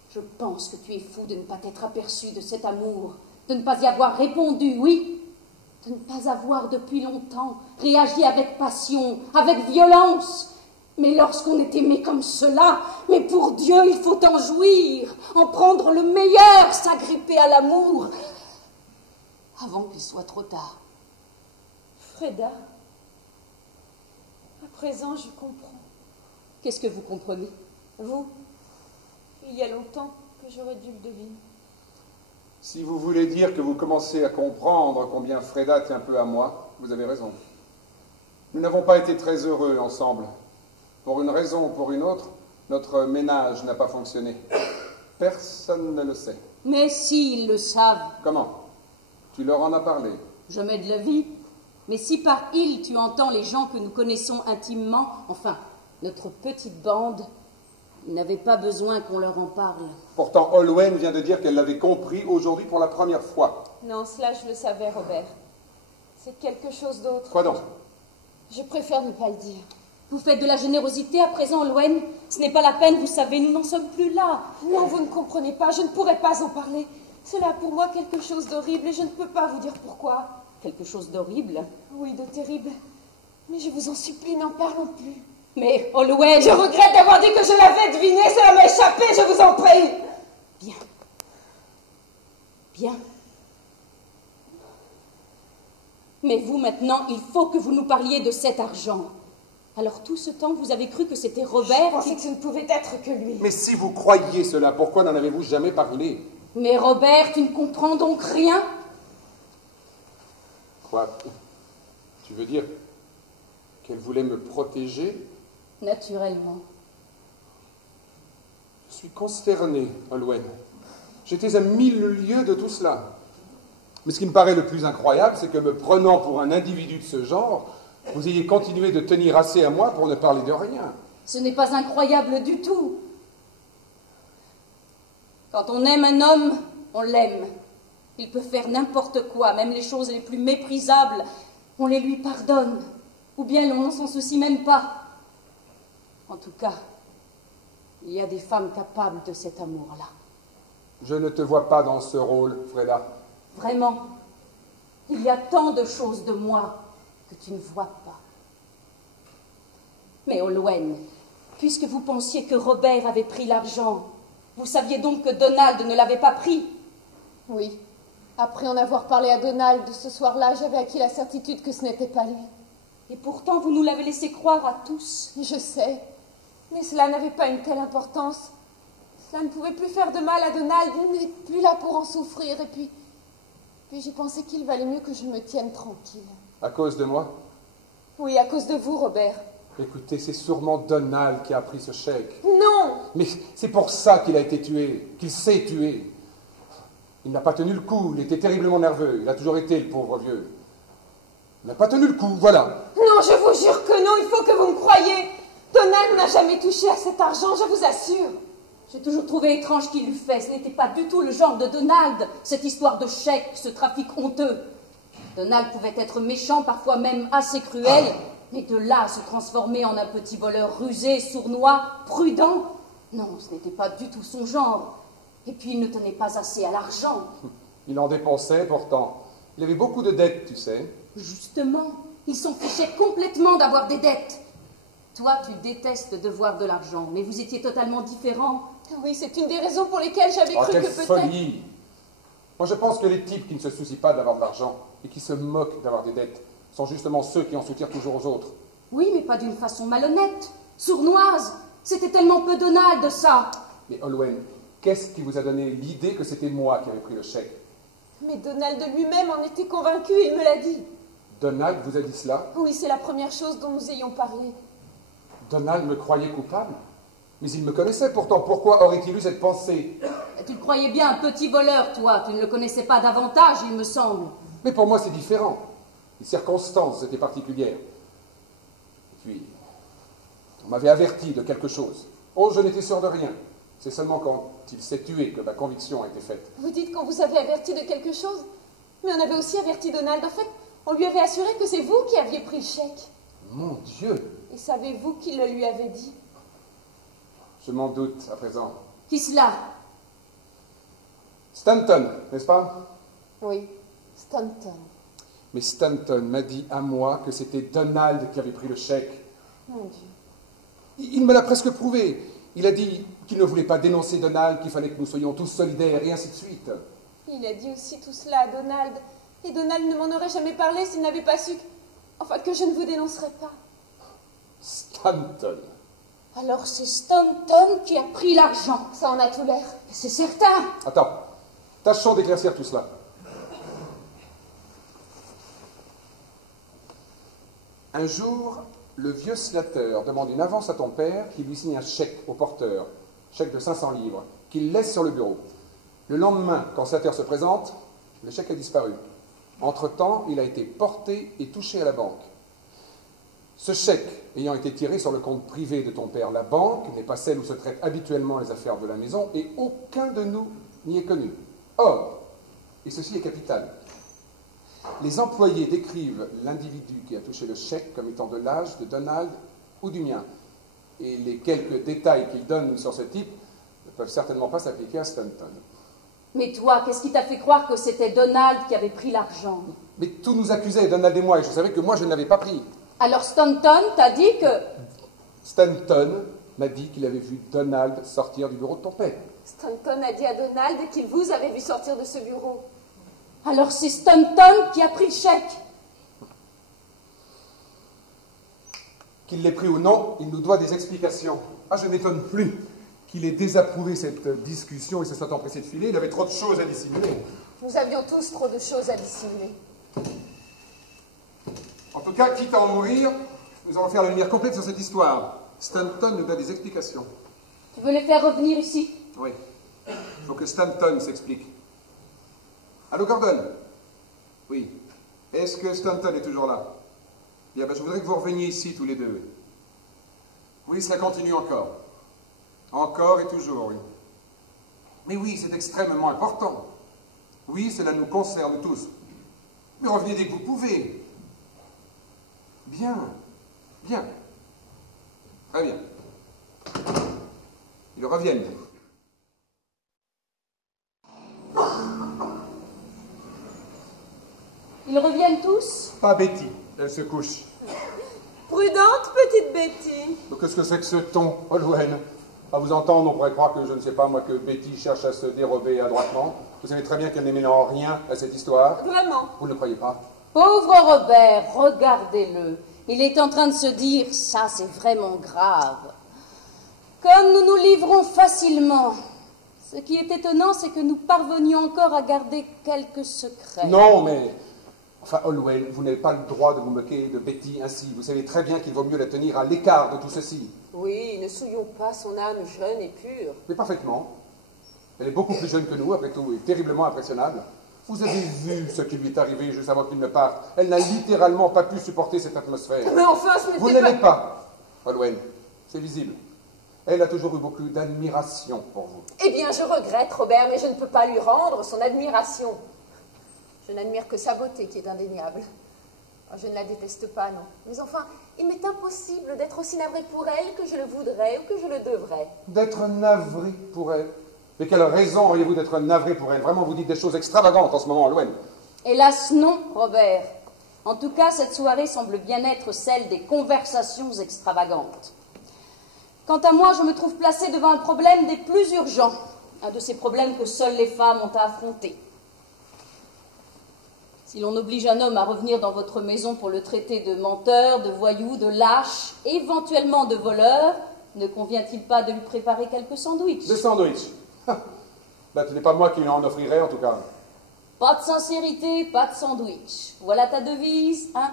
Je pense que tu es fou de ne pas t'être aperçu de cet amour, de ne pas y avoir répondu, oui, de ne pas avoir depuis longtemps réagi avec passion, avec violence. Mais lorsqu'on est aimé comme cela, mais pour Dieu, il faut en jouir, en prendre le meilleur, s'agripper à l'amour, avant qu'il soit trop tard. Freda, à présent, je comprends. Qu'est-ce que vous comprenez? Vous, il y a longtemps que j'aurais dû le deviner. Si vous voulez dire que vous commencez à comprendre combien Freda tient peu à moi, vous avez raison. Nous n'avons pas été très heureux ensemble. Pour une raison ou pour une autre, notre ménage n'a pas fonctionné. Personne ne le sait. Mais si, ils le savent. Comment? Tu leur en as parlé? Jamais de la vie. Mais si par ils tu entends les gens que nous connaissons intimement, enfin, notre petite bande, ils n'avaient pas besoin qu'on leur en parle. Pourtant, Olwen vient de dire qu'elle l'avait compris aujourd'hui pour la première fois. Non, cela je le savais, Robert. C'est quelque chose d'autre. Quoi donc? Je préfère ne pas le dire. Vous faites de la générosité à présent, Olwen. Ce n'est pas la peine, vous savez, nous n'en sommes plus là. Non, vous ne comprenez pas, je ne pourrais pas en parler. C'est là pour moi quelque chose d'horrible et je ne peux pas vous dire pourquoi. Quelque chose d'horrible? Oui, de terrible. Mais je vous en supplie, n'en parlons plus. Mais, Olwen... Je regrette d'avoir dit que je l'avais deviné, cela m'a échappé, je vous en prie. Bien. Bien. Mais vous, maintenant, il faut que vous nous parliez de cet argent. Alors, tout ce temps, vous avez cru que c'était Robert Je pensais que ce ne pouvait être que lui. Mais si vous croyiez cela, pourquoi n'en avez-vous jamais parlé? Mais Robert, tu ne comprends donc rien? Quoi? Tu veux dire qu'elle voulait me protéger? Naturellement. Je suis consterné, Olwen. J'étais à 1000 lieues de tout cela. Mais ce qui me paraît le plus incroyable, c'est que me prenant pour un individu de ce genre, vous ayez continué de tenir assez à moi pour ne parler de rien. Ce n'est pas incroyable du tout. Quand on aime un homme, on l'aime. Il peut faire n'importe quoi, même les choses les plus méprisables. On les lui pardonne. Ou bien on ne s'en soucie même pas. En tout cas, il y a des femmes capables de cet amour-là. Je ne te vois pas dans ce rôle, Freda. Vraiment, il y a tant de choses de moi que tu ne vois pas. Mais Olwen, puisque vous pensiez que Robert avait pris l'argent, vous saviez donc que Donald ne l'avait pas pris? Oui. Après en avoir parlé à Donald ce soir-là, j'avais acquis la certitude que ce n'était pas lui. Et pourtant, vous nous l'avez laissé croire à tous. Je sais. Mais cela n'avait pas une telle importance. Cela ne pouvait plus faire de mal à Donald. Il n'est plus là pour en souffrir. Et puis j'ai pensé qu'il valait mieux que je me tienne tranquille. À cause de moi? Oui, à cause de vous, Robert. Écoutez, c'est sûrement Donald qui a pris ce chèque. Non! Mais c'est pour ça qu'il a été tué, qu'il s'est tué. Il n'a pas tenu le coup, il était terriblement nerveux. Il a toujours été, le pauvre vieux. Il n'a pas tenu le coup, voilà. Non, je vous jure que non, il faut que vous me croyiez. Donald n'a jamais touché à cet argent, je vous assure. J'ai toujours trouvé étrange qu'il l'eût fait. Ce n'était pas du tout le genre de Donald, cette histoire de chèque, ce trafic honteux. Donald pouvait être méchant, parfois même assez cruel, mais de là à se transformer en un petit voleur rusé, sournois, prudent, non, ce n'était pas du tout son genre. Et puis il ne tenait pas assez à l'argent. Il en dépensait pourtant. Il avait beaucoup de dettes, tu sais. Justement, il s'en fichait complètement d'avoir des dettes. Toi, tu détestes devoir de l'argent, mais vous étiez totalement différents. Oui, c'est une des raisons pour lesquelles j'avais cru quelle que peut-être... folie! Moi, je pense que les types qui ne se soucient pas d'avoir de l'argent et qui se moquent d'avoir des dettes sont justement ceux qui en soutirent toujours aux autres. Oui, mais pas d'une façon malhonnête, sournoise. C'était tellement peu Donald de ça. Mais Olwen, qu'est-ce qui vous a donné l'idée que c'était moi qui avais pris le chèque? Mais Donald lui-même en était convaincu, il me l'a dit. Donald vous a dit cela? Oui, c'est la première chose dont nous ayons parlé. Donald me croyait coupable? Mais il me connaissait pourtant. Pourquoi aurait-il eu cette pensée? Tu le croyais bien un petit voleur, toi. Tu ne le connaissais pas davantage, il me semble. Mais pour moi, c'est différent. Les circonstances étaient particulières. Et puis, on m'avait averti de quelque chose. Oh, je n'étais sûr de rien. C'est seulement quand il s'est tué que ma conviction a été faite. Vous dites qu'on vous avait averti de quelque chose? Mais on avait aussi averti Donald. En fait, on lui avait assuré que c'est vous qui aviez pris le chèque. Mon Dieu! Et savez-vous qui le lui avait dit? Je m'en doute à présent. Qui cela? Stanton, n'est-ce pas? Oui, Stanton. Mais Stanton m'a dit à moi que c'était Donald qui avait pris le chèque. Mon Dieu. Il me l'a presque prouvé. Il a dit qu'il ne voulait pas dénoncer Donald, qu'il fallait que nous soyons tous solidaires, et ainsi de suite. Il a dit aussi tout cela à Donald. Et Donald ne m'en aurait jamais parlé s'il n'avait pas su que... Enfin, que je ne vous dénoncerais pas. Stanton. Alors c'est Stanton qui a pris l'argent. Ça en a tout l'air. C'est certain. Attends, tâchons d'éclaircir tout cela. Un jour, le vieux Slater demande une avance à ton père qui lui signe un chèque au porteur, chèque de 500 livres, qu'il laisse sur le bureau. Le lendemain, quand Sater se présente, le chèque a disparu. Entre-temps, il a été porté et touché à la banque. Ce chèque ayant été tiré sur le compte privé de ton père, la banque n'est pas celle où se traitent habituellement les affaires de la maison et aucun de nous n'y est connu. Or, et ceci est capital, les employés décrivent l'individu qui a touché le chèque comme étant de l'âge de Donald ou du mien. Et les quelques détails qu'ils donnent sur ce type ne peuvent certainement pas s'appliquer à Stanton. Mais toi, qu'est-ce qui t'a fait croire que c'était Donald qui avait pris l'argent? Mais tout nous accusait, Donald et moi, et je savais que moi je ne l'avais pas pris. Alors Stanton t'a dit que... Stanton m'a dit qu'il avait vu Donald sortir du bureau de ton père. Stanton a dit à Donald qu'il vous avait vu sortir de ce bureau. Alors c'est Stanton qui a pris le chèque. Qu'il l'ait pris ou non, il nous doit des explications. Ah, je ne m'étonne plus qu'il ait désapprouvé cette discussion et se soit empressé de filer. Il avait trop de choses à dissimuler. Nous avions tous trop de choses à dissimuler. En tout cas, quitte à en mourir, nous allons faire la lumière complète sur cette histoire. Stanton nous doit des explications. Tu veux les faire revenir ici? Oui. Il faut que Stanton s'explique. Allô, Gordon? Oui. Est-ce que Stanton est toujours là? Bien, ben, je voudrais que vous reveniez ici tous les deux. Oui, cela continue encore. Encore et toujours, oui. Mais oui, c'est extrêmement important. Oui, cela nous concerne tous. Mais revenez dès que vous pouvez. Bien. Bien. Très bien. Ils reviennent. Ils reviennent tous? Pas Betty. Elle se couche. Prudente petite Betty. Mais qu'est-ce que c'est que ce ton, Olwen? À vous entendre, on pourrait croire que, je ne sais pas, moi, que Betty cherche à se dérober adroitement. Vous savez très bien qu'elle n'est mêlant rien à cette histoire. Vraiment? Vous ne le croyez pas? Pauvre Robert, regardez-le. Il est en train de se dire, ça c'est vraiment grave. Comme nous nous livrons facilement. Ce qui est étonnant, c'est que nous parvenions encore à garder quelques secrets. Non, mais... Enfin, Olwen, vous n'avez pas le droit de vous moquer de Betty ainsi. Vous savez très bien qu'il vaut mieux la tenir à l'écart de tout ceci. Oui, ne souillons pas son âme jeune et pure. Mais parfaitement. Elle est beaucoup plus jeune que nous, après tout, et terriblement impressionnable. Vous avez vu ce qui lui est arrivé juste avant qu'il ne parte. Elle n'a littéralement pas pu supporter cette atmosphère. Mais enfin, ce Vous n'était n'aimez pas, Olwen. C'est visible. Elle a toujours eu beaucoup d'admiration pour vous. Eh bien, je regrette, Robert, mais je ne peux pas lui rendre son admiration. Je n'admire que sa beauté, qui est indéniable. Je ne la déteste pas, non. Mais enfin, il m'est impossible d'être aussi navré pour elle que je le voudrais ou que je le devrais. D'être navré pour elle? Mais quelle raison auriez-vous d'être navré pour elle? Vraiment, vous dites des choses extravagantes en ce moment, Olwen. Hélas non, Robert. En tout cas, cette soirée semble bien être celle des conversations extravagantes. Quant à moi, je me trouve placée devant un problème des plus urgents. Un de ces problèmes que seules les femmes ont à affronter. Si l'on oblige un homme à revenir dans votre maison pour le traiter de menteur, de voyou, de lâche, éventuellement de voleur, ne convient-il pas de lui préparer quelques sandwichs? Des sandwichs. Ben, ce n'est pas moi qui lui en offrirai, en tout cas. Pas de sincérité, pas de sandwich. Voilà ta devise, hein?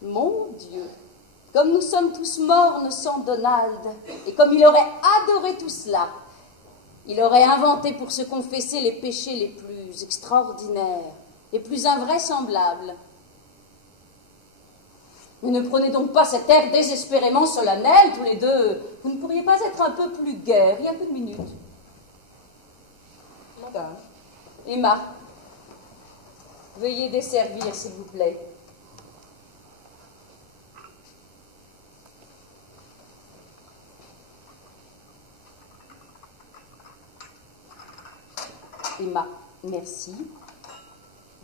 Mon Dieu, comme nous sommes tous mornes sans Donald, et comme il aurait adoré tout cela, il aurait inventé pour se confesser les péchés les plus extraordinaires, les plus invraisemblables. Mais ne prenez donc pas cet air désespérément solennel, tous les deux. Vous ne pourriez pas être un peu plus gai, rien qu'une minute. Madame. Emma, veuillez desservir, s'il vous plaît. Emma, merci.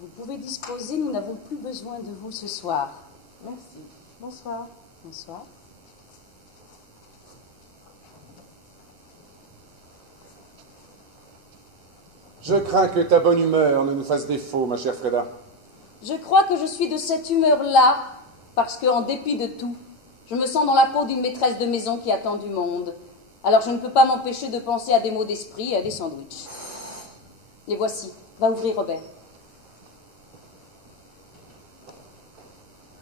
Vous pouvez disposer, nous n'avons plus besoin de vous ce soir. Merci. Bonsoir. Bonsoir. Je crains que ta bonne humeur ne nous fasse défaut, ma chère Freda. Je crois que je suis de cette humeur-là, parce qu'en dépit de tout, je me sens dans la peau d'une maîtresse de maison qui attend du monde. Alors je ne peux pas m'empêcher de penser à des mots d'esprit et à des sandwichs. Les voici. Va ouvrir, Robert.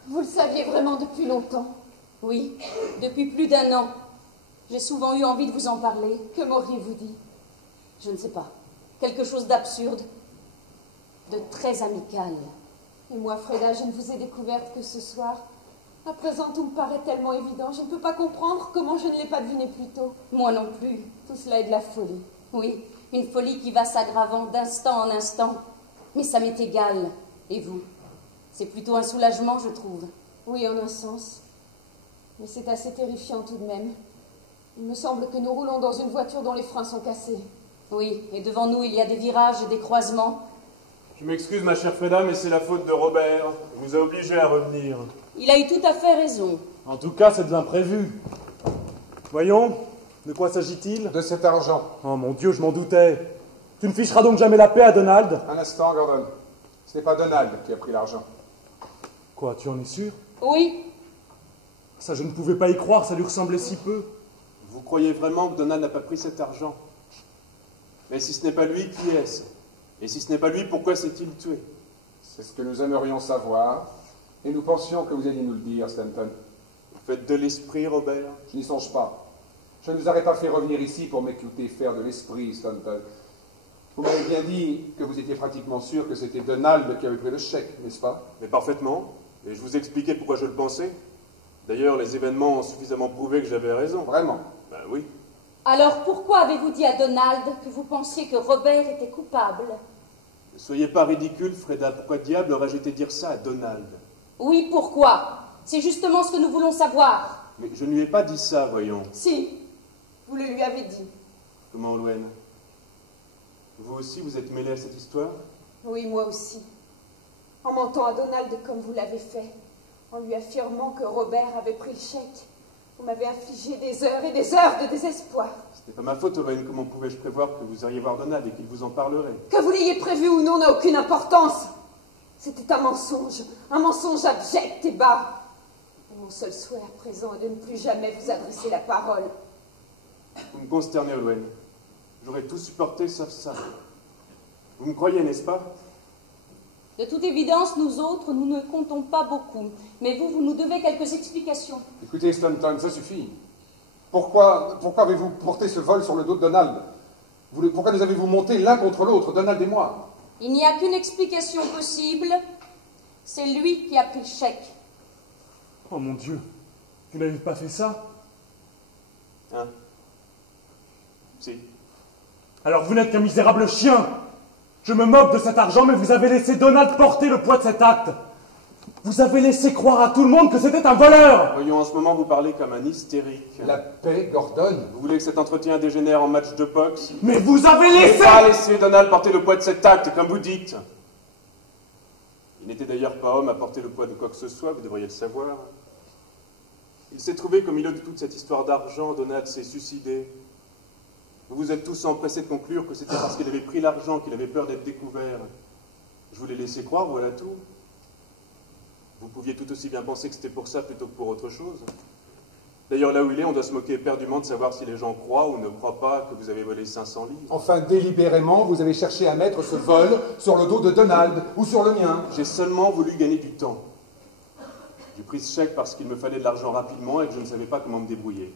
Vous le saviez vraiment depuis longtemps? Oui, depuis plus d'1 an. J'ai souvent eu envie de vous en parler. Que m'auriez-vous dit? Je ne sais pas. Quelque chose d'absurde, de très amical. Et moi, Freda, je ne vous ai découverte que ce soir. À présent, tout me paraît tellement évident. Je ne peux pas comprendre comment je ne l'ai pas deviné plus tôt. Moi non plus. Tout cela est de la folie. Oui, une folie qui va s'aggravant d'instant en instant. Mais ça m'est égal. Et vous? C'est plutôt un soulagement, je trouve. Oui, en un sens. Mais c'est assez terrifiant tout de même. Il me semble que nous roulons dans une voiture dont les freins sont cassés. Oui, et devant nous, il y a des virages et des croisements. Je m'excuse, ma chère Freda, mais c'est la faute de Robert. Il vous a obligé à revenir. Il a eu tout à fait raison. En tout cas, c'est de l'imprévu. Voyons, de quoi s'agit-il? De cet argent. Oh mon Dieu, je m'en doutais. Tu ne ficheras donc jamais la paix à Donald? Un instant, Gordon. Ce n'est pas Donald qui a pris l'argent. Quoi, tu en es sûr? Oui, Ça, je ne pouvais pas y croire, ça lui ressemblait si peu. Vous croyez vraiment que Donald n'a pas pris cet argent? Mais si ce n'est pas lui, qui est-ce? Et si ce n'est pas lui, pourquoi s'est-il tué? C'est ce que nous aimerions savoir, et nous pensions que vous alliez nous le dire, Stanton. Vous faites de l'esprit, Robert? Je n'y songe pas. Je ne vous aurais pas fait revenir ici pour m'écouter faire de l'esprit, Stanton. Vous m'avez bien dit que vous étiez pratiquement sûr que c'était Donald qui avait pris le chèque, n'est-ce pas? Mais parfaitement. Et je vous ai expliqué pourquoi je le pensais. D'ailleurs, les événements ont suffisamment prouvé que j'avais raison. Vraiment? Ben oui. alors pourquoi avez-vous dit à Donald que vous pensiez que Robert était coupable? Ne soyez pas ridicule, Freda. Pourquoi diable aurais-je été dire ça à Donald? Oui, pourquoi? C'est justement ce que nous voulons savoir. Mais je ne lui ai pas dit ça, voyons. Si, vous le lui avez dit. Comment, Louen? Vous aussi, vous êtes mêlé à cette histoire? Oui, moi aussi. En mentant à Donald comme vous l'avez fait, en lui affirmant que Robert avait pris le chèque, vous m'avez infligé des heures et des heures de désespoir. Ce n'est pas ma faute, Owen. Comment pouvais-je prévoir que vous iriez voir Donald et qu'il vous en parlerait? Que vous l'ayez prévu ou non n'a aucune importance. C'était un mensonge abject et bas. Et mon seul souhait à présent est de ne plus jamais vous adresser la parole. Vous me consternez, Owen. J'aurais tout supporté sauf ça. Vous me croyez, n'est-ce pas? De toute évidence, nous autres, nous ne comptons pas beaucoup. Mais vous nous devez quelques explications. Écoutez, Stanton, ça suffit. Pourquoi avez-vous porté ce vol sur le dos de Donald? Pourquoi nous avez-vous monté l'un contre l'autre, Donald et moi? Il n'y a qu'une explication possible. C'est lui qui a pris le chèque. Oh mon Dieu, vous n'avez pas fait ça? Hein? Si. Alors vous n'êtes qu'un misérable chien. Je me moque de cet argent, mais vous avez laissé Donald porter le poids de cet acte. Vous avez laissé croire à tout le monde que c'était un voleur. Voyons, en ce moment, vous parlez comme un hystérique. La paix, Gordon? Vous voulez que cet entretien dégénère en match de boxe? Mais vous avez Vous laissé... n'avez pas laissé Donald porter le poids de cet acte, comme vous dites. Il n'était d'ailleurs pas homme à porter le poids de quoi que ce soit, vous devriez le savoir. Il s'est trouvé qu'au milieu de toute cette histoire d'argent, Donald s'est suicidé. Vous vous êtes tous empressés de conclure que c'était parce qu'il avait pris l'argent qu'il avait peur d'être découvert. Je vous l'ai laissé croire, voilà tout. Vous pouviez tout aussi bien penser que c'était pour ça plutôt que pour autre chose. D'ailleurs, là où il est, on doit se moquer éperdument de savoir si les gens croient ou ne croient pas que vous avez volé 500 livres. Enfin, délibérément, vous avez cherché à mettre ce vol sur le dos de Donald ou sur le mien. J'ai seulement voulu gagner du temps. J'ai pris ce chèque parce qu'il me fallait de l'argent rapidement et que je ne savais pas comment me débrouiller.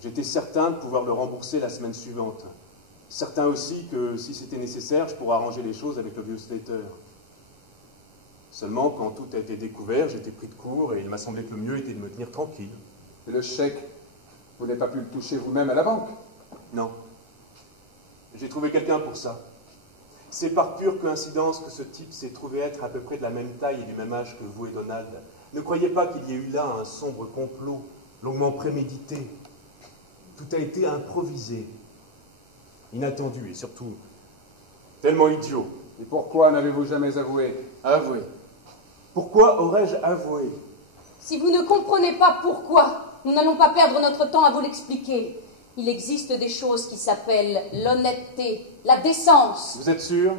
J'étais certain de pouvoir le rembourser la semaine suivante. Certain aussi que, si c'était nécessaire, je pourrais arranger les choses avec le vieux Slater. Seulement, quand tout a été découvert, j'étais pris de court et il m'a semblé que le mieux était de me tenir tranquille. Et le chèque, vous n'avez pas pu le toucher vous-même à la banque? Non. J'ai trouvé quelqu'un pour ça. C'est par pure coïncidence que ce type s'est trouvé être à peu près de la même taille et du même âge que vous et Donald. Ne croyez pas qu'il y ait eu là un sombre complot, longuement prémédité. Tout a été improvisé, inattendu et surtout tellement idiot. Et pourquoi n'avez-vous jamais avoué? Avoué. Pourquoi aurais-je avoué? Si vous ne comprenez pas pourquoi, nous n'allons pas perdre notre temps à vous l'expliquer. Il existe des choses qui s'appellent l'honnêteté, la décence. Vous êtes sûr?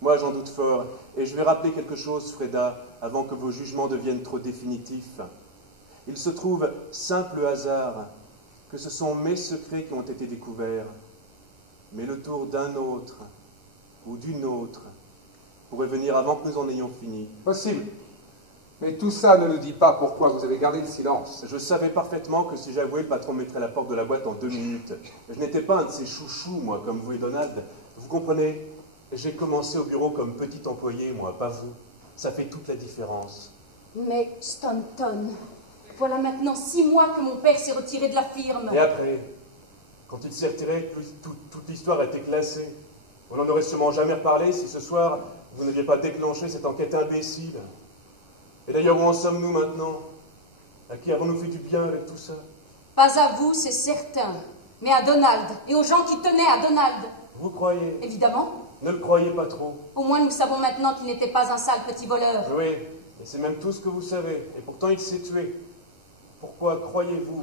Moi, j'en doute fort. Et je vais rappeler quelque chose, Freda, avant que vos jugements deviennent trop définitifs. Il se trouve, simple hasard, que ce sont mes secrets qui ont été découverts. Mais le tour d'un autre ou d'une autre pourrait venir avant que nous en ayons fini. Possible. Mais tout ça ne nous dit pas pourquoi vous avez gardé le silence. Je savais parfaitement que si j'avouais, le patron mettrait la porte de la boîte en 2 minutes. Je n'étais pas un de ces chouchous, moi, comme vous et Donald. Vous comprenez? J'ai commencé au bureau comme petit employé, moi, pas vous. Ça fait toute la différence. Mais Stanton, voilà maintenant 6 mois que mon père s'est retiré de la firme. Et après, quand il s'est retiré, toute l'histoire a été classée. On n'en aurait sûrement jamais reparlé si ce soir, vous n'aviez pas déclenché cette enquête imbécile. Et d'ailleurs, où en sommes-nous maintenant? À qui avons-nous fait du bien avec tout ça? Pas à vous, c'est certain, mais à Donald et aux gens qui tenaient à Donald. Vous croyez? Évidemment. Ne le croyez pas trop. Au moins, nous savons maintenant qu'il n'était pas un sale petit voleur. Oui, et c'est même tout ce que vous savez. Et pourtant, il s'est tué. Pourquoi croyez-vous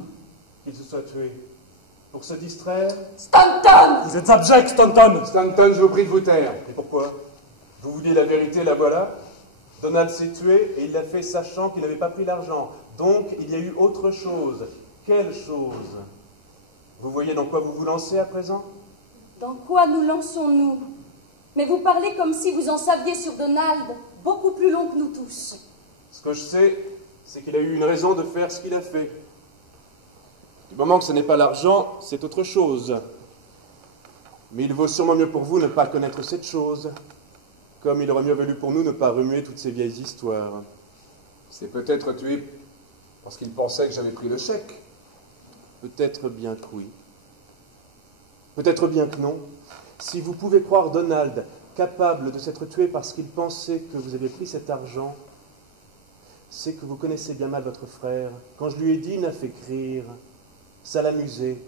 qu'il se soit tué? Pour se distraire? Stanton! Vous êtes abject, Stanton! Stanton, je vous prie de vous taire. Et pourquoi? Vous vouliez la vérité, la voilà? Donald s'est tué et il l'a fait sachant qu'il n'avait pas pris l'argent. Donc, il y a eu autre chose. Quelle chose? Vous voyez dans quoi vous vous lancez à présent? Dans quoi nous lançons-nous? Mais vous parlez comme si vous en saviez sur Donald beaucoup plus long que nous tous. Ce que je sais, c'est qu'il a eu une raison de faire ce qu'il a fait. Du moment que ce n'est pas l'argent, c'est autre chose. Mais il vaut sûrement mieux pour vous ne pas connaître cette chose, comme il aurait mieux valu pour nous ne pas remuer toutes ces vieilles histoires. C'est peut-être tué parce qu'il pensait que j'avais pris le chèque. Peut-être bien que oui. Peut-être bien que non. Si vous pouvez croire Donald capable de s'être tué parce qu'il pensait que vous avez pris cet argent, c'est que vous connaissez bien mal votre frère. Quand je lui ai dit, il n'a fait rire. Ça l'amusait.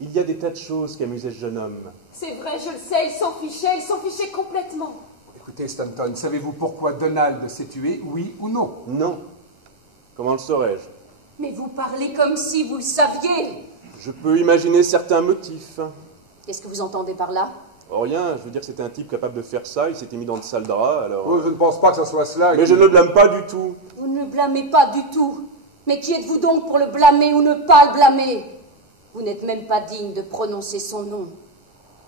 Il y a des tas de choses qui amusaient ce jeune homme. C'est vrai, je le sais, il s'en fichait complètement. Écoutez, Stanton, savez-vous pourquoi Donald s'est tué, oui ou non? Non. Comment le saurais-je? Mais vous parlez comme si vous le saviez. Je peux imaginer certains motifs. Qu'est-ce que vous entendez par là? Oh, rien, je veux dire que c'était un type capable de faire ça, il s'était mis dans de sales draps, alors... Oh, je ne pense pas que ce soit cela. Mais je ne le blâme pas du tout. Vous ne le blâmez pas du tout. Mais qui êtes-vous donc pour le blâmer ou ne pas le blâmer? Vous n'êtes même pas digne de prononcer son nom.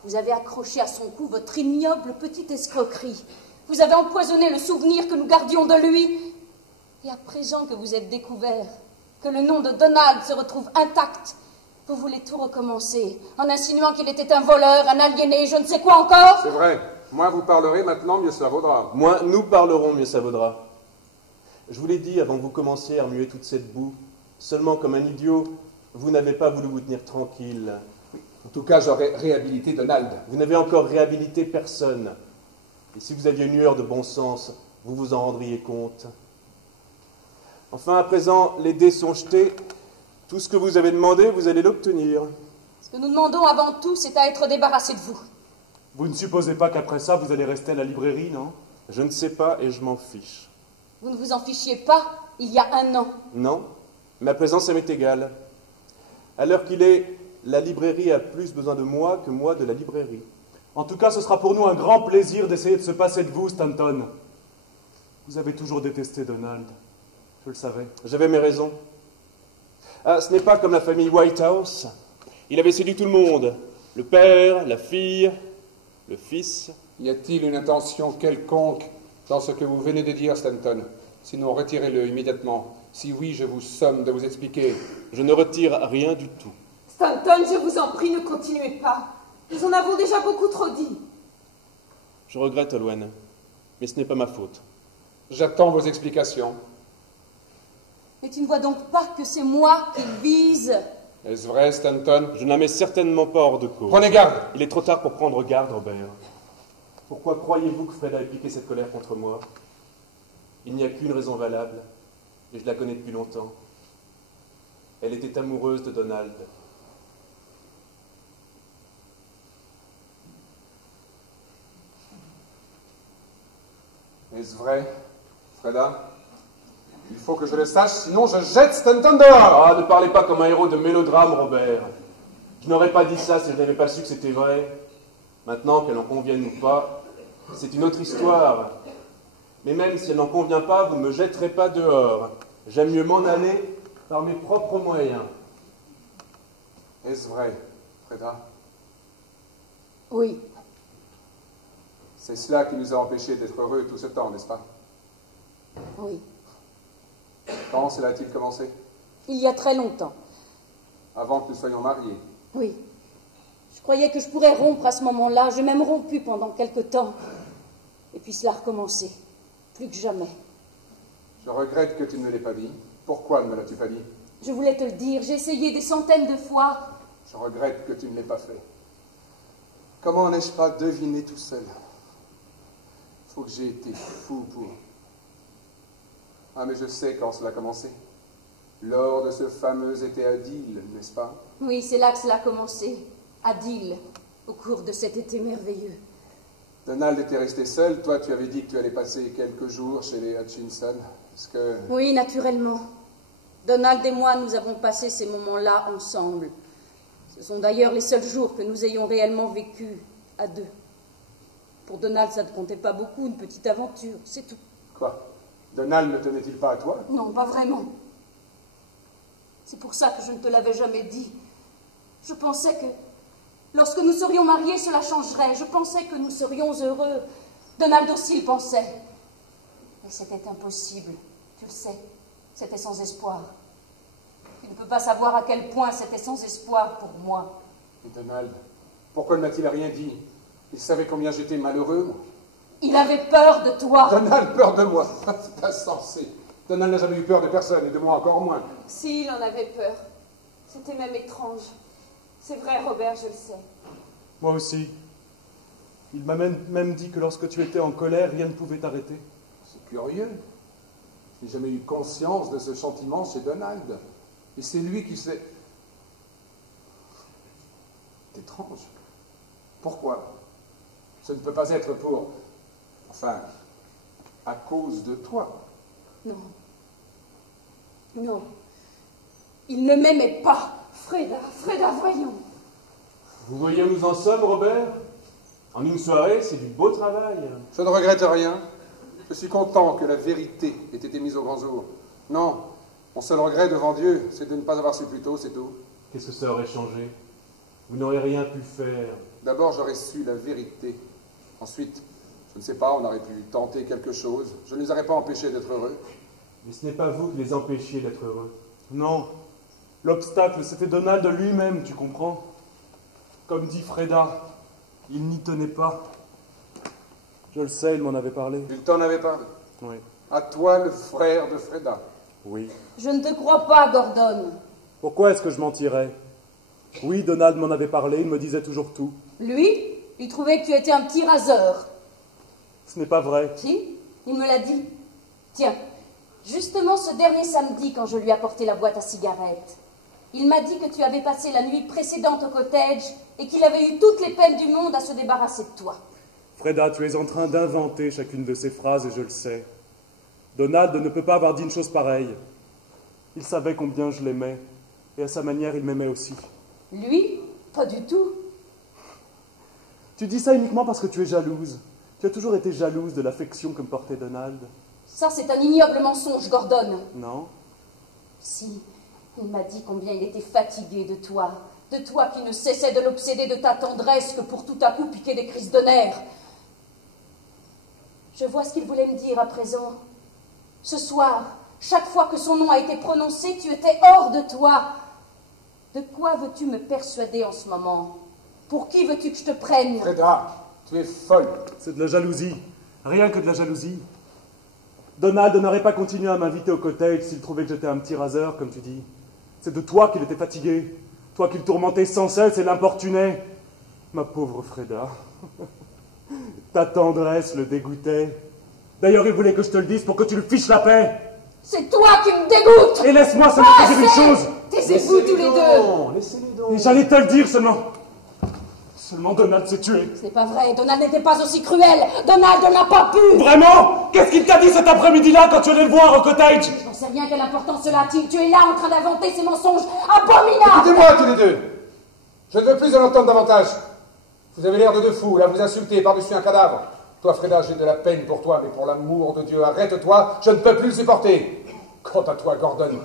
Vous avez accroché à son cou votre ignoble petite escroquerie. Vous avez empoisonné le souvenir que nous gardions de lui. Et à présent que vous êtes découvert, que le nom de Donald se retrouve intact, vous voulez tout recommencer, en insinuant qu'il était un voleur, un aliéné, je ne sais quoi encore? C'est vrai. Moins vous parlerez, maintenant, mieux cela vaudra. Moins nous parlerons, mieux ça vaudra. Je vous l'ai dit avant que vous commenciez à remuer toute cette boue. Seulement, comme un idiot, vous n'avez pas voulu vous tenir tranquille. En tout cas, j'aurais réhabilité Donald. Vous n'avez encore réhabilité personne. Et si vous aviez une lueur de bon sens, vous vous en rendriez compte. Enfin, à présent, les dés sont jetés. Tout ce que vous avez demandé, vous allez l'obtenir. Ce que nous demandons avant tout, c'est à être débarrassés de vous. Vous ne supposez pas qu'après ça, vous allez rester à la librairie, non? Je ne sais pas et je m'en fiche. Vous ne vous en fichiez pas il y a 1 an. Non, mais à présent, ça m'est égal. À l'heure qu'il est, la librairie a plus besoin de moi que moi de la librairie. En tout cas, ce sera pour nous un grand plaisir d'essayer de se passer de vous, Stanton. Vous avez toujours détesté Donald. Je le savais. J'avais mes raisons. Ah, ce n'est pas comme la famille Whitehouse. Il avait séduit tout le monde. Le père, la fille, le fils. Y a-t-il une intention quelconque dans ce que vous venez de dire, Stanton? Sinon, retirez-le immédiatement. Si oui, je vous somme de vous expliquer. Je ne retire rien du tout. Stanton, je vous en prie, ne continuez pas. Nous en avons déjà beaucoup trop dit. Je regrette, Olwen, mais ce n'est pas ma faute. J'attends vos explications. Mais tu ne vois donc pas que c'est moi qu'il vise? Est-ce vrai, Stanton? Je ne la mets certainement pas hors de cause. Prenez garde! Il est trop tard pour prendre garde, Robert. Pourquoi croyez-vous que Fred a piqué cette colère contre moi? Il n'y a qu'une raison valable, et je la connais depuis longtemps. Elle était amoureuse de Donald. Est-ce vrai, Freda? Il faut que je le sache, sinon je jette Stanton dehors! Ah, ne parlez pas comme un héros de mélodrame, Robert. Je n'aurais pas dit ça si je n'avais pas su que c'était vrai. Maintenant, qu'elle en convienne ou pas, c'est une autre histoire. Mais même si elle n'en convient pas, vous ne me jetterez pas dehors. J'aime mieux m'en aller par mes propres moyens. Est-ce vrai, Freda? Oui. C'est cela qui nous a empêchés d'être heureux tout ce temps, n'est-ce pas? Oui. Quand cela a-t-il commencé? Il y a très longtemps. Avant que nous soyons mariés. Oui. Je croyais que je pourrais rompre à ce moment-là. J'ai même rompu pendant quelque temps. Et puis cela a recommencé. Plus que jamais. Je regrette que tu ne me l'aies pas dit. Pourquoi ne me l'as-tu pas dit? Je voulais te le dire. J'ai essayé des centaines de fois. Je regrette que tu ne l'aies pas fait. Comment n'ai-je pas deviné tout seul? Il faut que j'ai été fou pour... Ah, mais je sais quand cela a commencé. Lors de ce fameux été à Deal, n'est-ce pas? Oui, c'est là que cela a commencé. À Deal, au cours de cet été merveilleux. Donald était resté seul. Toi, tu avais dit que tu allais passer quelques jours chez les Hutchinson. Est-ce que... Oui, naturellement. Donald et moi, nous avons passé ces moments-là ensemble. Ce sont d'ailleurs les seuls jours que nous ayons réellement vécu à deux. Pour Donald, ça ne comptait pas beaucoup, une petite aventure, c'est tout. Quoi? Donald ne tenait-il pas à toi? Non, pas vraiment. C'est pour ça que je ne te l'avais jamais dit. Je pensais que, lorsque nous serions mariés, cela changerait. Je pensais que nous serions heureux. Donald aussi le pensait. Mais c'était impossible, tu le sais. C'était sans espoir. Tu ne peux pas savoir à quel point c'était sans espoir pour moi. Et Donald, pourquoi ne m'a-t-il rien dit? Il savait combien j'étais malheureux, moi. Il avait peur de toi. Donald, peur de moi? C'est insensé. Donald n'a jamais eu peur de personne, et de moi encore moins. Si, il en avait peur. C'était même étrange. C'est vrai, Robert, je le sais. Moi aussi. Il m'a même dit que lorsque tu étais en colère, rien ne pouvait t'arrêter. C'est curieux. Je n'ai jamais eu conscience de ce sentiment chez Donald. Et c'est lui qui s'est... C'est étrange. Pourquoi? Ce ne peut pas être pour... Enfin, à cause de toi. Non. Non. Il ne m'aimait pas. Freda, voyons. Vous voyez où nous en sommes, Robert? En une soirée, c'est du beau travail. Je ne regrette rien. Je suis content que la vérité ait été mise au grand jour. Non, mon seul regret devant Dieu, c'est de ne pas avoir su plus tôt, c'est tout. Qu'est-ce que ça aurait changé? Vous n'aurez rien pu faire. D'abord, j'aurais su la vérité. Ensuite, je ne sais pas, on aurait pu tenter quelque chose. Je ne les aurais pas empêchés d'être heureux. Mais ce n'est pas vous qui les empêchiez d'être heureux. Non. L'obstacle, c'était Donald lui-même, tu comprends? Comme dit Freda, il n'y tenait pas. Je le sais, il m'en avait parlé. Il t'en avait parlé? Oui. À toi, le frère de Freda? Oui. Je ne te crois pas, Gordon. Pourquoi est-ce que je mentirais? Oui, Donald m'en avait parlé, il me disait toujours tout. Lui, il trouvait que tu étais un petit raseur. Ce n'est pas vrai. Si, il me l'a dit. Tiens, justement ce dernier samedi, quand je lui apportais la boîte à cigarettes, il m'a dit que tu avais passé la nuit précédente au cottage et qu'il avait eu toutes les peines du monde à se débarrasser de toi. Freda, tu es en train d'inventer chacune de ces phrases et je le sais. Donald ne peut pas avoir dit une chose pareille. Il savait combien je l'aimais et à sa manière, il m'aimait aussi. Lui, pas du tout. Tu dis ça uniquement parce que tu es jalouse. Tu as toujours été jalouse de l'affection que me portait Donald. Ça, c'est un ignoble mensonge, Gordon. Non? Si, il m'a dit combien il était fatigué de toi qui ne cessait de l'obséder de ta tendresse que pour tout à coup piquer des crises de nerfs. Je vois ce qu'il voulait me dire à présent. Ce soir, chaque fois que son nom a été prononcé, tu étais hors de toi. De quoi veux-tu me persuader en ce moment? Pour qui veux-tu que je te prenne? Freda, tu es folle. C'est de la jalousie. Rien que de la jalousie. Donald n'aurait pas continué à m'inviter au cottage s'il trouvait que j'étais un petit raseur, comme tu dis. C'est de toi qu'il était fatigué. Toi qui le tourmentais sans cesse et l'importunais. Ma pauvre Freda. Ta tendresse le dégoûtait. D'ailleurs, il voulait que je te le dise pour que tu le fiches la paix. C'est toi qui me dégoûtes! Et laisse-moi seulement te dire une chose. Taisez-vous tous les deux! Laissez-les donc. Et j'allais te le dire seulement. Seulement Donald s'est tué. Ce n'est pas vrai, Donald n'était pas aussi cruel. Donald n'a pas pu. Vraiment? Qu'est-ce qu'il t'a dit cet après-midi-là quand tu allais le voir au cottage? Je n'en sais rien, quelle importance cela a-t-il? Tu es là en train d'inventer ces mensonges abominables. Écoutez-moi tous les deux. Je ne veux plus en entendre davantage. Vous avez l'air de deux fous, là, vous insultez par-dessus un cadavre. Toi, Freda, j'ai de la peine pour toi, mais pour l'amour de Dieu, arrête-toi, je ne peux plus le supporter. Quant à toi, Gordon,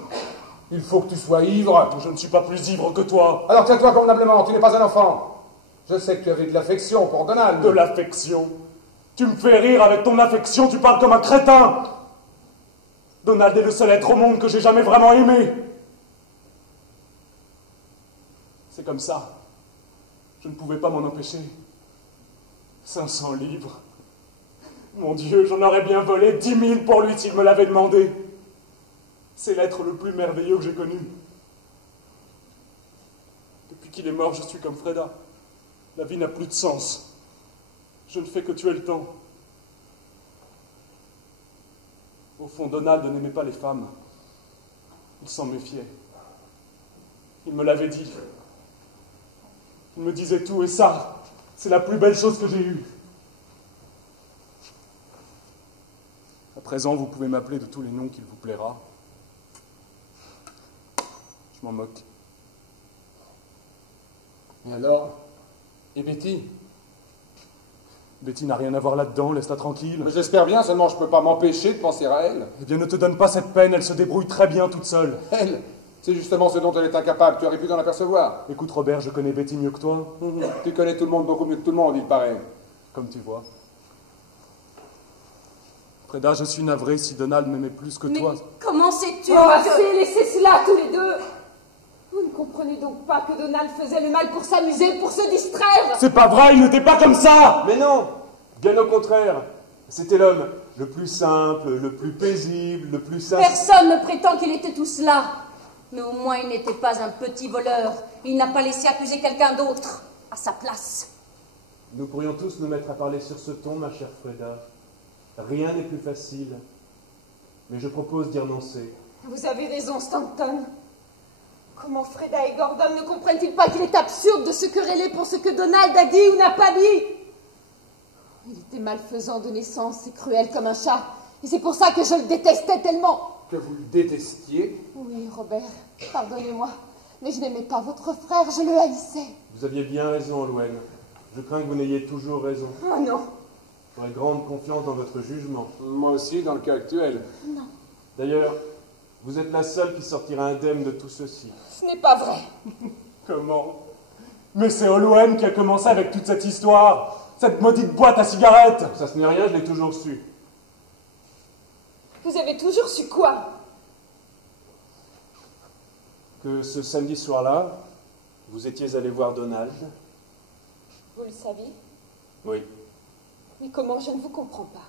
il faut que tu sois ivre. Je ne suis pas plus ivre que toi. Alors tiens-toi convenablement, tu n'es pas un enfant. Je sais que tu avais de l'affection pour Donald. De l'affection? Tu me fais rire avec ton affection, tu parles comme un crétin. Donald est le seul être au monde que j'ai jamais vraiment aimé. C'est comme ça. Je ne pouvais pas m'en empêcher. 500 livres. Mon Dieu, j'en aurais bien volé 10 000 pour lui s'il me l'avait demandé. C'est l'être le plus merveilleux que j'ai connu. Depuis qu'il est mort, je suis comme Freda. La vie n'a plus de sens. Je ne fais que tuer le temps. Au fond, Donald n'aimait pas les femmes. Il s'en méfiait. Il me l'avait dit. Il me disait tout, et ça, c'est la plus belle chose que j'ai eue. À présent, vous pouvez m'appeler de tous les noms qu'il vous plaira. Je m'en moque. Et alors? Et Betty? Betty n'a rien à voir là-dedans, laisse-la tranquille. Mais j'espère bien, seulement je peux pas m'empêcher de penser à elle. Eh bien, ne te donne pas cette peine, elle se débrouille très bien toute seule. Elle? C'est justement ce dont elle est incapable, tu aurais pu t'en apercevoir. Écoute, Robert, je connais Betty mieux que toi. Tu connais tout le monde beaucoup mieux que tout le monde, il paraît. Comme tu vois. Freda, je suis navré si Donald m'aimait plus que toi. Mais comment sais-tu Oh, assez, laissez cela tous les deux. Vous ne comprenez donc pas que Donald faisait le mal pour s'amuser, pour se distraire? C'est pas vrai, il n'était pas comme ça! Mais non! Bien au contraire. C'était l'homme le plus simple, le plus paisible, le plus sincère. Personne ne prétend qu'il était tout cela. Mais au moins, il n'était pas un petit voleur. Il n'a pas laissé accuser quelqu'un d'autre à sa place. Nous pourrions tous nous mettre à parler sur ce ton, ma chère Freda. Rien n'est plus facile. Mais je propose d'y renoncer. Vous avez raison, Stanton. Comment Freda et Gordon ne comprennent-ils pas qu'il est absurde de se quereller pour ce que Donald a dit ou n'a pas dit? Il était malfaisant de naissance et cruel comme un chat. Et c'est pour ça que je le détestais tellement. Que vous le détestiez? Oui, Robert, pardonnez-moi. Mais je n'aimais pas votre frère, je le haïssais. Vous aviez bien raison, Olwen. Je crains que vous n'ayez toujours raison. Oh non. J'aurais grande confiance dans votre jugement. Moi aussi, dans le cas actuel. Non. D'ailleurs, vous êtes la seule qui sortira indemne de tout ceci. Ce n'est pas vrai. Comment? Mais c'est Olwen qui a commencé avec toute cette histoire. Cette maudite boîte à cigarettes. Ça, ce n'est rien, je l'ai toujours su. Vous avez toujours su quoi? Que ce samedi soir-là, vous étiez allé voir Donald. Vous le saviez? Oui. Mais comment? Je ne vous comprends pas.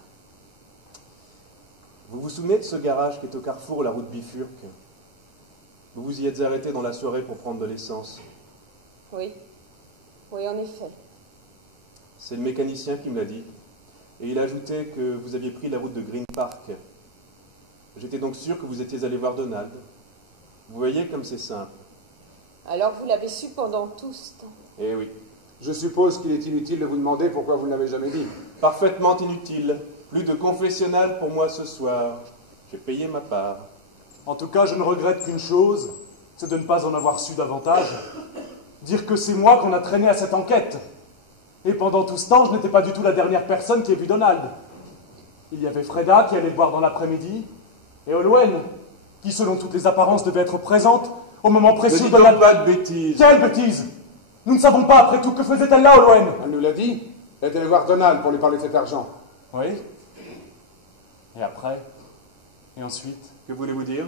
Vous vous souvenez de ce garage qui est au carrefour, la route Bifurque? Vous vous y êtes arrêté dans la soirée pour prendre de l'essence. Oui. Oui, en effet. C'est le mécanicien qui me l'a dit. Et il a ajouté que vous aviez pris la route de Green Park. J'étais donc sûr que vous étiez allé voir Donald. Vous voyez comme c'est simple. Alors vous l'avez su pendant tout ce temps? Eh oui. Je suppose qu'il est inutile de vous demander pourquoi vous ne l'avez jamais dit. Parfaitement inutile. Plus de confessionnal pour moi ce soir. J'ai payé ma part. En tout cas, je ne regrette qu'une chose, c'est de ne pas en avoir su davantage. Dire que c'est moi qu'on a traîné à cette enquête. Et pendant tout ce temps, je n'étais pas du tout la dernière personne qui ait vu Donald. Il y avait Freda qui allait le voir dans l'après-midi, et Olwen, qui selon toutes les apparences devait être présente au moment précieux de la... pas de bêtises. Quelle bêtise! Nous ne savons pas, après tout, que faisait-elle là, Olwen? Elle nous l'a dit. Elle est allée voir Donald pour lui parler de cet argent. Oui. Et après? Et ensuite? Que voulez-vous dire?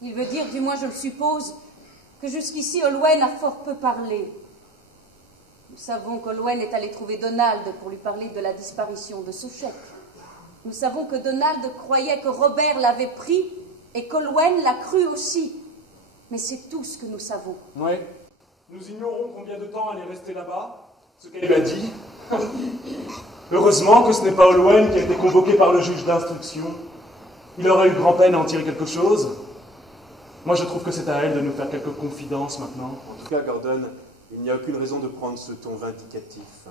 Il veut dire, du moins je le suppose, que jusqu'ici Olwen a fort peu parlé. Nous savons qu'Olwen est allé trouver Donald pour lui parler de la disparition de ce chèque. Nous savons que Donald croyait que Robert l'avait pris et qu'Olwen l'a cru aussi. Mais c'est tout ce que nous savons. Oui. Nous ignorons combien de temps elle est restée là-bas, ce qu'elle lui a dit. Heureusement que ce n'est pas Olwen qui a été convoqué par le juge d'instruction. Il aurait eu grand-peine à en tirer quelque chose. Moi, je trouve que c'est à elle de nous faire quelques confidences maintenant. En tout cas, Gordon, il n'y a aucune raison de prendre ce ton vindicatif.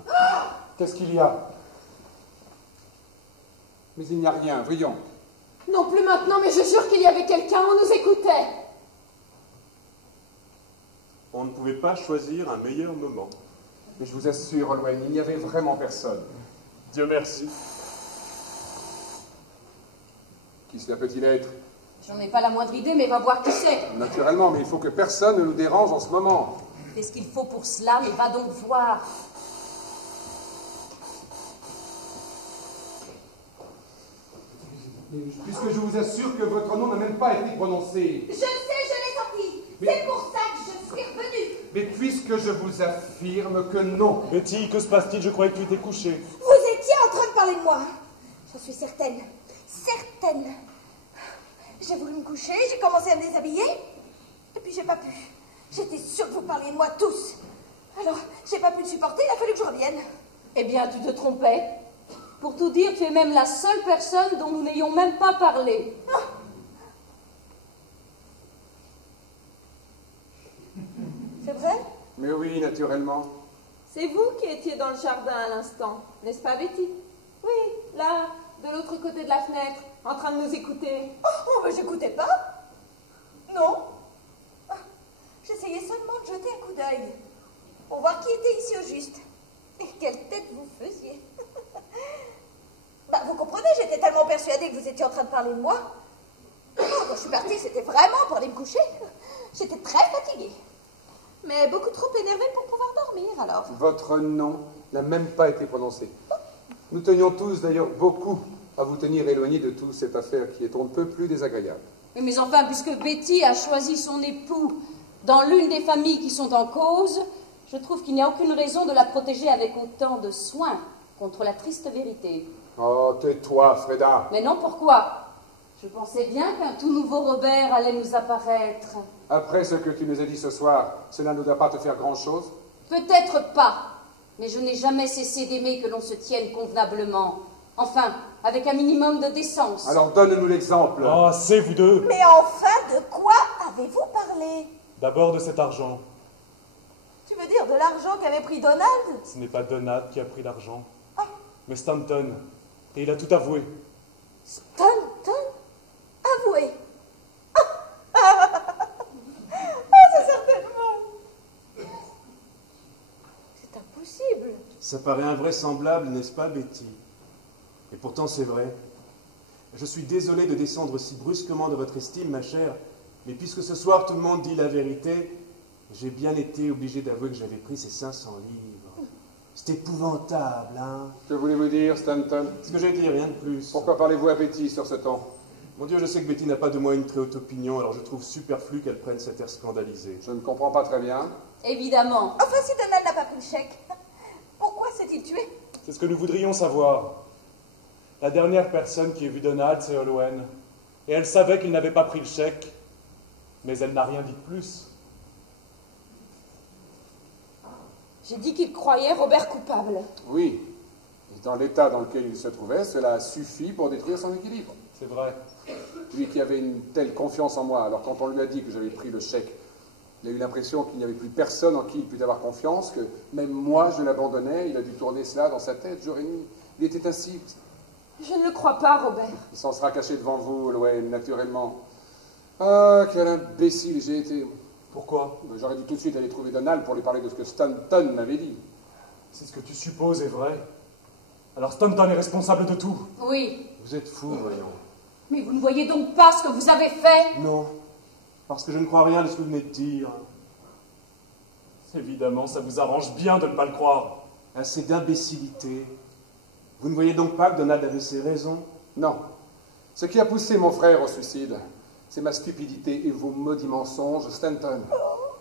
Qu'est-ce qu'il y a? Mais il n'y a rien, voyons. Non plus maintenant, mais je jure qu'il y avait quelqu'un, on nous écoutait. On ne pouvait pas choisir un meilleur moment. Mais je vous assure, Olwen, il n'y avait vraiment personne. Dieu merci. Qui cela peut-il être? J'en ai pas la moindre idée, mais va voir qui c'est. Naturellement, mais il faut que personne ne nous dérange en ce moment. Qu'est-ce qu'il faut pour cela? Mais va donc voir. Puisque je vous assure que votre nom n'a même pas été prononcé. Je sais, je l'ai sorti. C'est pour ça que je suis revenue. Mais puisque je vous affirme que non. Betty, que se passe-t-il? Je croyais que tu étais couchée. Vous étiez en train de parler de moi. J'en suis certaine. Certaine. J'ai voulu me coucher, j'ai commencé à me déshabiller. Et puis j'ai pas pu. J'étais sûre que vous parliez de moi tous. Alors, j'ai pas pu le supporter, il a fallu que je revienne. Eh bien, tu te trompais. Pour tout dire, tu es même la seule personne dont nous n'ayons même pas parlé. Ah. C'est vrai? Mais oui, naturellement. C'est vous qui étiez dans le jardin à l'instant, n'est-ce pas, Betty? Oui, là, de l'autre côté de la fenêtre, en train de nous écouter. Oh, mais j'écoutais pas. Non. J'essayais seulement de jeter un coup d'œil pour voir qui était ici au juste. Et quelle tête vous faisiez. Bah, vous comprenez, j'étais tellement persuadée que vous étiez en train de parler de moi. Quand je suis partie, c'était vraiment pour aller me coucher. J'étais très fatiguée. Mais beaucoup trop énervée pour pouvoir dormir, alors. Votre nom n'a même pas été prononcé. Nous tenions tous d'ailleurs beaucoup à vous tenir éloignés de toute cette affaire qui est on ne peut plus désagréable. Mais enfin, puisque Betty a choisi son époux dans l'une des familles qui sont en cause, je trouve qu'il n'y a aucune raison de la protéger avec autant de soin contre la triste vérité. Oh, tais-toi, Freda. Mais non, pourquoi? Je pensais bien qu'un tout nouveau Robert allait nous apparaître. Après ce que tu nous as dit ce soir, cela ne doit pas te faire grand-chose? Peut-être pas, mais je n'ai jamais cessé d'aimer que l'on se tienne convenablement. Enfin, avec un minimum de décence. Alors donne-nous l'exemple. Ah, c'est vous deux. Mais enfin, de quoi avez-vous parlé? D'abord de cet argent. Tu veux dire de l'argent qu'avait pris Donald? Ce n'est pas Donald qui a pris l'argent, mais Stanton. Et il a tout avoué. Stanton? Avoué. C'est certainement. C'est impossible. Ça paraît invraisemblable, n'est-ce pas, Betty? Et pourtant, c'est vrai. Je suis désolé de descendre si brusquement de votre estime, ma chère, mais puisque ce soir tout le monde dit la vérité, j'ai bien été obligé d'avouer que j'avais pris ces 500 livres. C'est épouvantable, hein? Que voulez-vous dire, Stanton? Ce que j'ai dit, rien de plus. Pourquoi parlez-vous à Betty sur ce ton? Mon Dieu, je sais que Betty n'a pas de moi une très haute opinion, alors je trouve superflu qu'elle prenne cet air scandalisé. Je ne comprends pas très bien. Évidemment. Enfin, si Donald n'a pas pris le chèque, pourquoi s'est-il tué? C'est ce que nous voudrions savoir. La dernière personne qui ait vu Donald, c'est Olwen. Et elle savait qu'il n'avait pas pris le chèque, mais elle n'a rien dit de plus. J'ai dit qu'il croyait Robert coupable. Oui. Et dans l'état dans lequel il se trouvait, cela suffit pour détruire son équilibre. C'est vrai. Lui qui avait une telle confiance en moi, alors quand on lui a dit que j'avais pris le chèque, il a eu l'impression qu'il n'y avait plus personne en qui il pût avoir confiance, que même moi je l'abandonnais, il a dû tourner cela dans sa tête jour et nuit. Il était ainsi. Je ne le crois pas, Robert. Il s'en sera caché devant vous, Olwen, naturellement. Ah, quel imbécile j'ai été. Pourquoi? J'aurais dû tout de suite aller trouver Donald pour lui parler de ce que Stanton m'avait dit. Si ce que tu supposes est vrai, alors Stanton est responsable de tout. Oui. Vous êtes fou, voyons. Mais vous ne voyez donc pas ce que vous avez fait? Non, parce que je ne crois rien de ce que vous venez de dire. Évidemment, ça vous arrange bien de ne pas le croire. Assez d'imbécilité. Vous ne voyez donc pas que Donald avait ses raisons? Non. Ce qui a poussé mon frère au suicide, c'est ma stupidité et vos maudits mensonges, Stanton.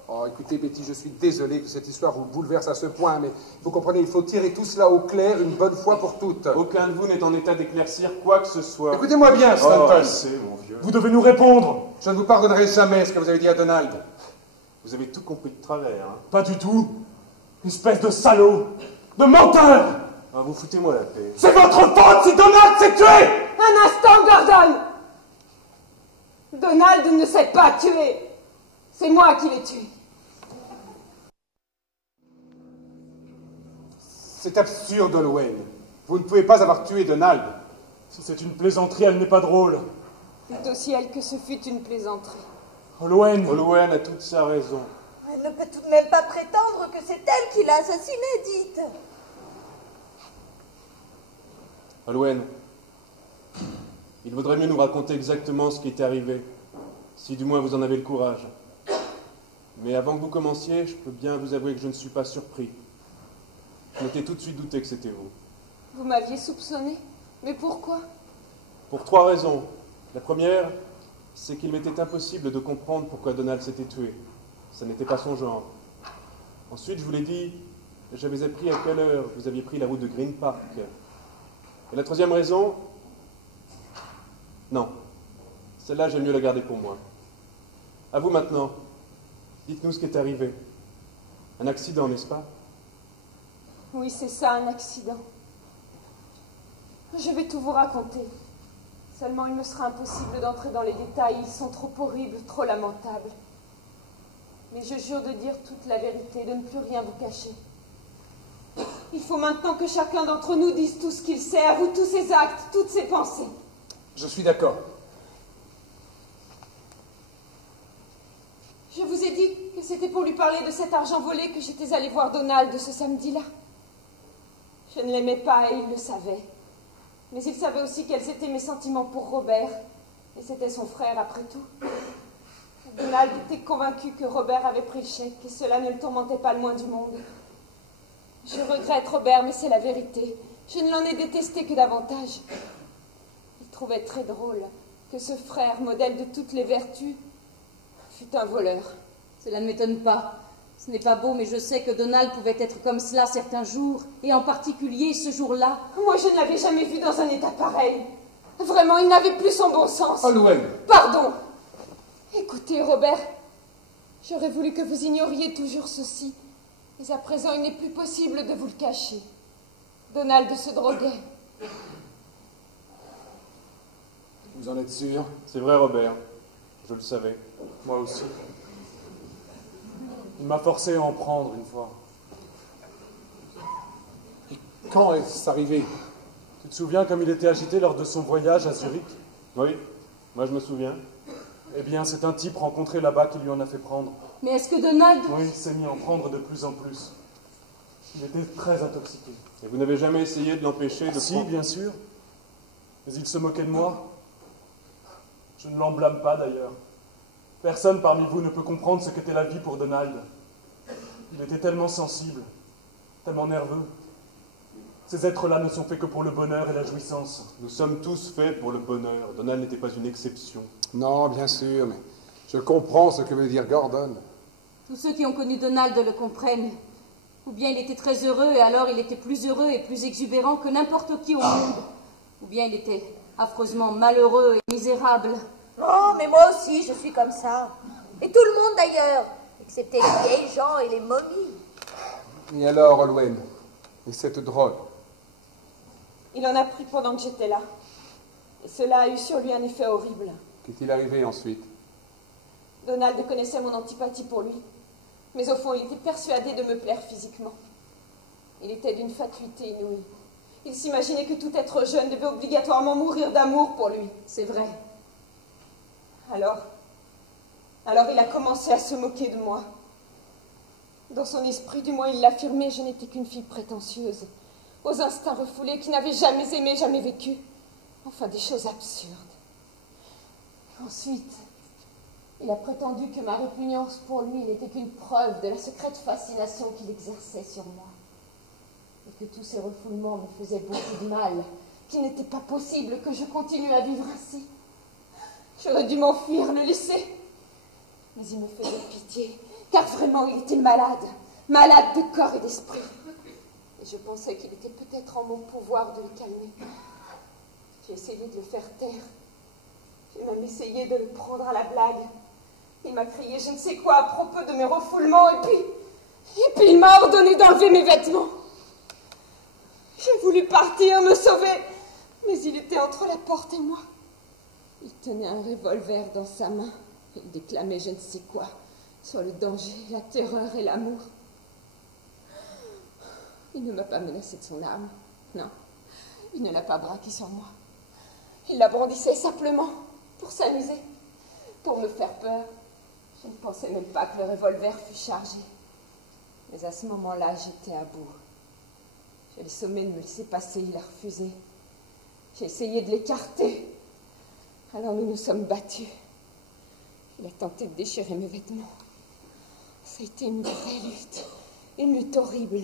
Oh, écoutez, Betty, je suis désolé que cette histoire vous bouleverse à ce point, mais vous comprenez, il faut tirer tout cela au clair une bonne fois pour toutes. Aucun de vous n'est en état d'éclaircir quoi que ce soit. Écoutez-moi bien, Stanton. Oh, c'est mon vieux. Vous devez nous répondre. Je ne vous pardonnerai jamais ce que vous avez dit à Donald. Vous avez tout compris de travers, hein? Pas du tout. Espèce de salaud, de menteur. Ah, vous foutez-moi la paix. C'est votre faute si Donald s'est tué. Un instant, Gordon! Donald ne s'est pas tué. C'est moi qui l'ai tué. C'est absurde, Olwen. Vous ne pouvez pas avoir tué Donald. Si c'est une plaisanterie, elle n'est pas drôle. C'est au ciel que ce fut une plaisanterie. Olwen. Olwen a toute sa raison. Elle ne peut tout de même pas prétendre que c'est elle qui l'a assassiné, dites. Olwen, il vaudrait mieux nous raconter exactement ce qui est arrivé, si du moins vous en avez le courage. Mais avant que vous commenciez, je peux bien vous avouer que je ne suis pas surpris. Je m'étais tout de suite douté que c'était vous. Vous m'aviez soupçonné. Mais pourquoi? Pour 3 raisons. La première, c'est qu'il m'était impossible de comprendre pourquoi Donald s'était tué. Ça n'était pas son genre. Ensuite, je vous l'ai dit, j'avais appris à quelle heure vous aviez pris la route de Green Park. Et la troisième raison... Non. Celle-là, j'aime mieux la garder pour moi. À vous maintenant. Dites-nous ce qui est arrivé. Un accident, n'est-ce pas? Oui, c'est ça, un accident. Je vais tout vous raconter. Seulement, il me sera impossible d'entrer dans les détails. Ils sont trop horribles, trop lamentables. Mais je jure de dire toute la vérité, de ne plus rien vous cacher. Il faut maintenant que chacun d'entre nous dise tout ce qu'il sait, avoue tous ses actes, toutes ses pensées. Je suis d'accord. Je vous ai dit que c'était pour lui parler de cet argent volé que j'étais allée voir Donald ce samedi-là. Je ne l'aimais pas et il le savait. Mais il savait aussi quels étaient mes sentiments pour Robert. Et c'était son frère après tout. Donald était convaincu que Robert avait pris le chèque et cela ne le tourmentait pas le moins du monde. Je regrette Robert, mais c'est la vérité. Je ne l'en ai détesté que davantage. Il trouvait très drôle que ce frère, modèle de toutes les vertus, fût un voleur. Cela ne m'étonne pas. Ce n'est pas beau, mais je sais que Donald pouvait être comme cela certains jours, et en particulier ce jour-là. Moi, je ne l'avais jamais vu dans un état pareil. Vraiment, il n'avait plus son bon sens. Holwell. Pardon. Écoutez, Robert, j'aurais voulu que vous ignoriez toujours ceci, mais à présent, il n'est plus possible de vous le cacher. Donald se droguait. Vous en êtes sûr? C'est vrai, Robert. Je le savais. Moi aussi. Il m'a forcé à en prendre une fois. Et quand est-ce arrivé? Tu te souviens comme il était agité lors de son voyage à Zurich? Oui, moi je me souviens. Eh bien, c'est un type rencontré là-bas qui lui en a fait prendre. Mais est-ce que Donald... Oui, il s'est mis à en prendre de plus en plus. Il était très intoxiqué. Et vous n'avez jamais essayé de l'empêcher de Si, prendre... bien sûr. Mais il se moquait de moi. Je ne l'en blâme pas, d'ailleurs. Personne parmi vous ne peut comprendre ce qu'était la vie pour Donald. Il était tellement sensible, tellement nerveux. Ces êtres-là ne sont faits que pour le bonheur et la jouissance. Nous sommes tous faits pour le bonheur. Donald n'était pas une exception. Non, bien sûr, mais je comprends ce que veut dire Gordon. Tous ceux qui ont connu Donald le comprennent. Ou bien il était très heureux, et alors il était plus heureux et plus exubérant que n'importe qui au monde. Ou bien il était affreusement malheureux et misérable. Oh, mais moi aussi, je suis comme ça. Et tout le monde d'ailleurs, excepté les vieilles gens et les momies. Et alors, Holwen? Et cette drogue? Il en a pris pendant que j'étais là. Et cela a eu sur lui un effet horrible. Qu'est-il arrivé ensuite? Donald connaissait mon antipathie pour lui. Mais au fond, il était persuadé de me plaire physiquement. Il était d'une fatuité inouïe. Il s'imaginait que tout être jeune devait obligatoirement mourir d'amour pour lui. C'est vrai. Alors il a commencé à se moquer de moi. Dans son esprit, du moins, il l'affirmait, je n'étais qu'une fille prétentieuse, aux instincts refoulés, qui n'avait jamais aimé, jamais vécu. Enfin, des choses absurdes. Ensuite, il a prétendu que ma répugnance pour lui n'était qu'une preuve de la secrète fascination qu'il exerçait sur moi. Et que tous ces refoulements me faisaient beaucoup de mal, qu'il n'était pas possible que je continue à vivre ainsi. J'aurais dû m'enfuir, le laisser. Mais il me faisait pitié, car vraiment il était malade de corps et d'esprit. Et je pensais qu'il était peut-être en mon pouvoir de le calmer. J'ai essayé de le faire taire. J'ai même essayé de le prendre à la blague. Il m'a crié je ne sais quoi à propos de mes refoulements, et puis il m'a ordonné d'enlever mes vêtements. J'ai voulu partir, me sauver, mais il était entre la porte et moi. Il tenait un revolver dans sa main. Il déclamait je ne sais quoi sur le danger, la terreur et l'amour. Il ne m'a pas menacé de son arme. Non, il ne l'a pas braqué sur moi. Il la brandissait simplement pour s'amuser, pour me faire peur. Je ne pensais même pas que le revolver fût chargé. Mais à ce moment-là, j'étais à bout. Je l'ai sommé de me laisser passer, il a refusé. J'ai essayé de l'écarter. Alors nous nous sommes battus. Il a tenté de déchirer mes vêtements. Ça a été une vraie lutte horrible.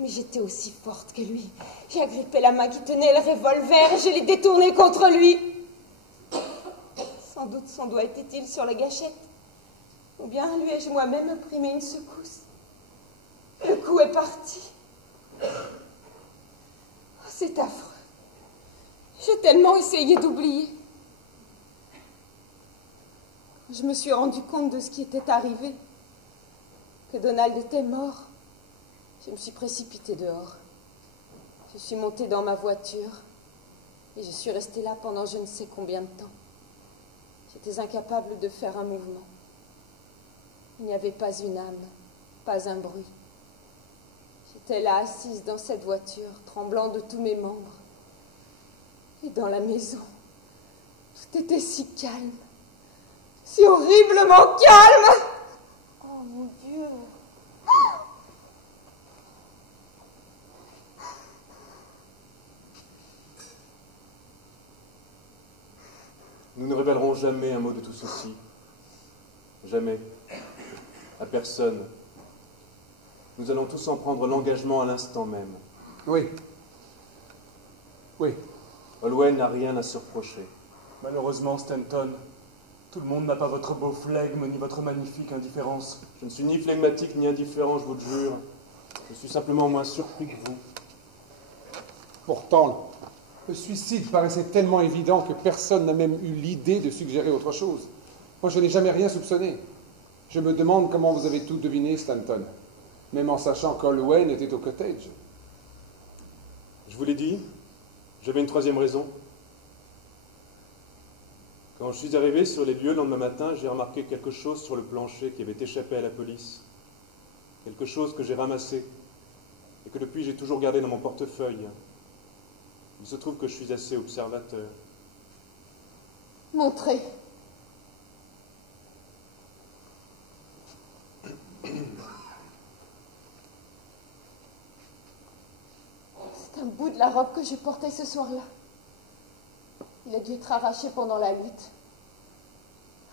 Mais j'étais aussi forte que lui. J'ai agrippé la main qui tenait le revolver et je l'ai détourné contre lui. Sans doute son doigt était-il sur la gâchette. Ou bien lui ai-je moi-même imprimé une secousse. Le coup est parti. Oh, c'est affreux. J'ai tellement essayé d'oublier. Je me suis rendu compte de ce qui était arrivé, que Donald était mort. Je me suis précipitée dehors. Je suis montée dans ma voiture et je suis restée là pendant je ne sais combien de temps. J'étais incapable de faire un mouvement. Il n'y avait pas une âme, pas un bruit. J'étais là assise dans cette voiture, tremblant de tous mes membres. Et dans la maison, tout était si calme, si horriblement calme. Oh mon Dieu! Nous ne révélerons jamais un mot de tout ceci. Jamais. À personne. Nous allons tous en prendre l'engagement à l'instant même. Oui. Oui. Olwen n'a rien à se reprocher. Malheureusement, Stanton, tout le monde n'a pas votre beau flegme ni votre magnifique indifférence. Je ne suis ni flegmatique ni indifférent, je vous le jure. Je suis simplement moins surpris que vous. Pourtant, le suicide paraissait tellement évident que personne n'a même eu l'idée de suggérer autre chose. Moi, je n'ai jamais rien soupçonné. Je me demande comment vous avez tout deviné, Stanton, même en sachant qu'Olwen était au cottage. Je vous l'ai dit, j'avais une troisième raison. Quand je suis arrivé sur les lieux le lendemain matin, j'ai remarqué quelque chose sur le plancher qui avait échappé à la police. Quelque chose que j'ai ramassé et que depuis j'ai toujours gardé dans mon portefeuille. Il se trouve que je suis assez observateur. Montrez. C'est un bout de la robe que je portais ce soir-là. Il a dû être arraché pendant la lutte.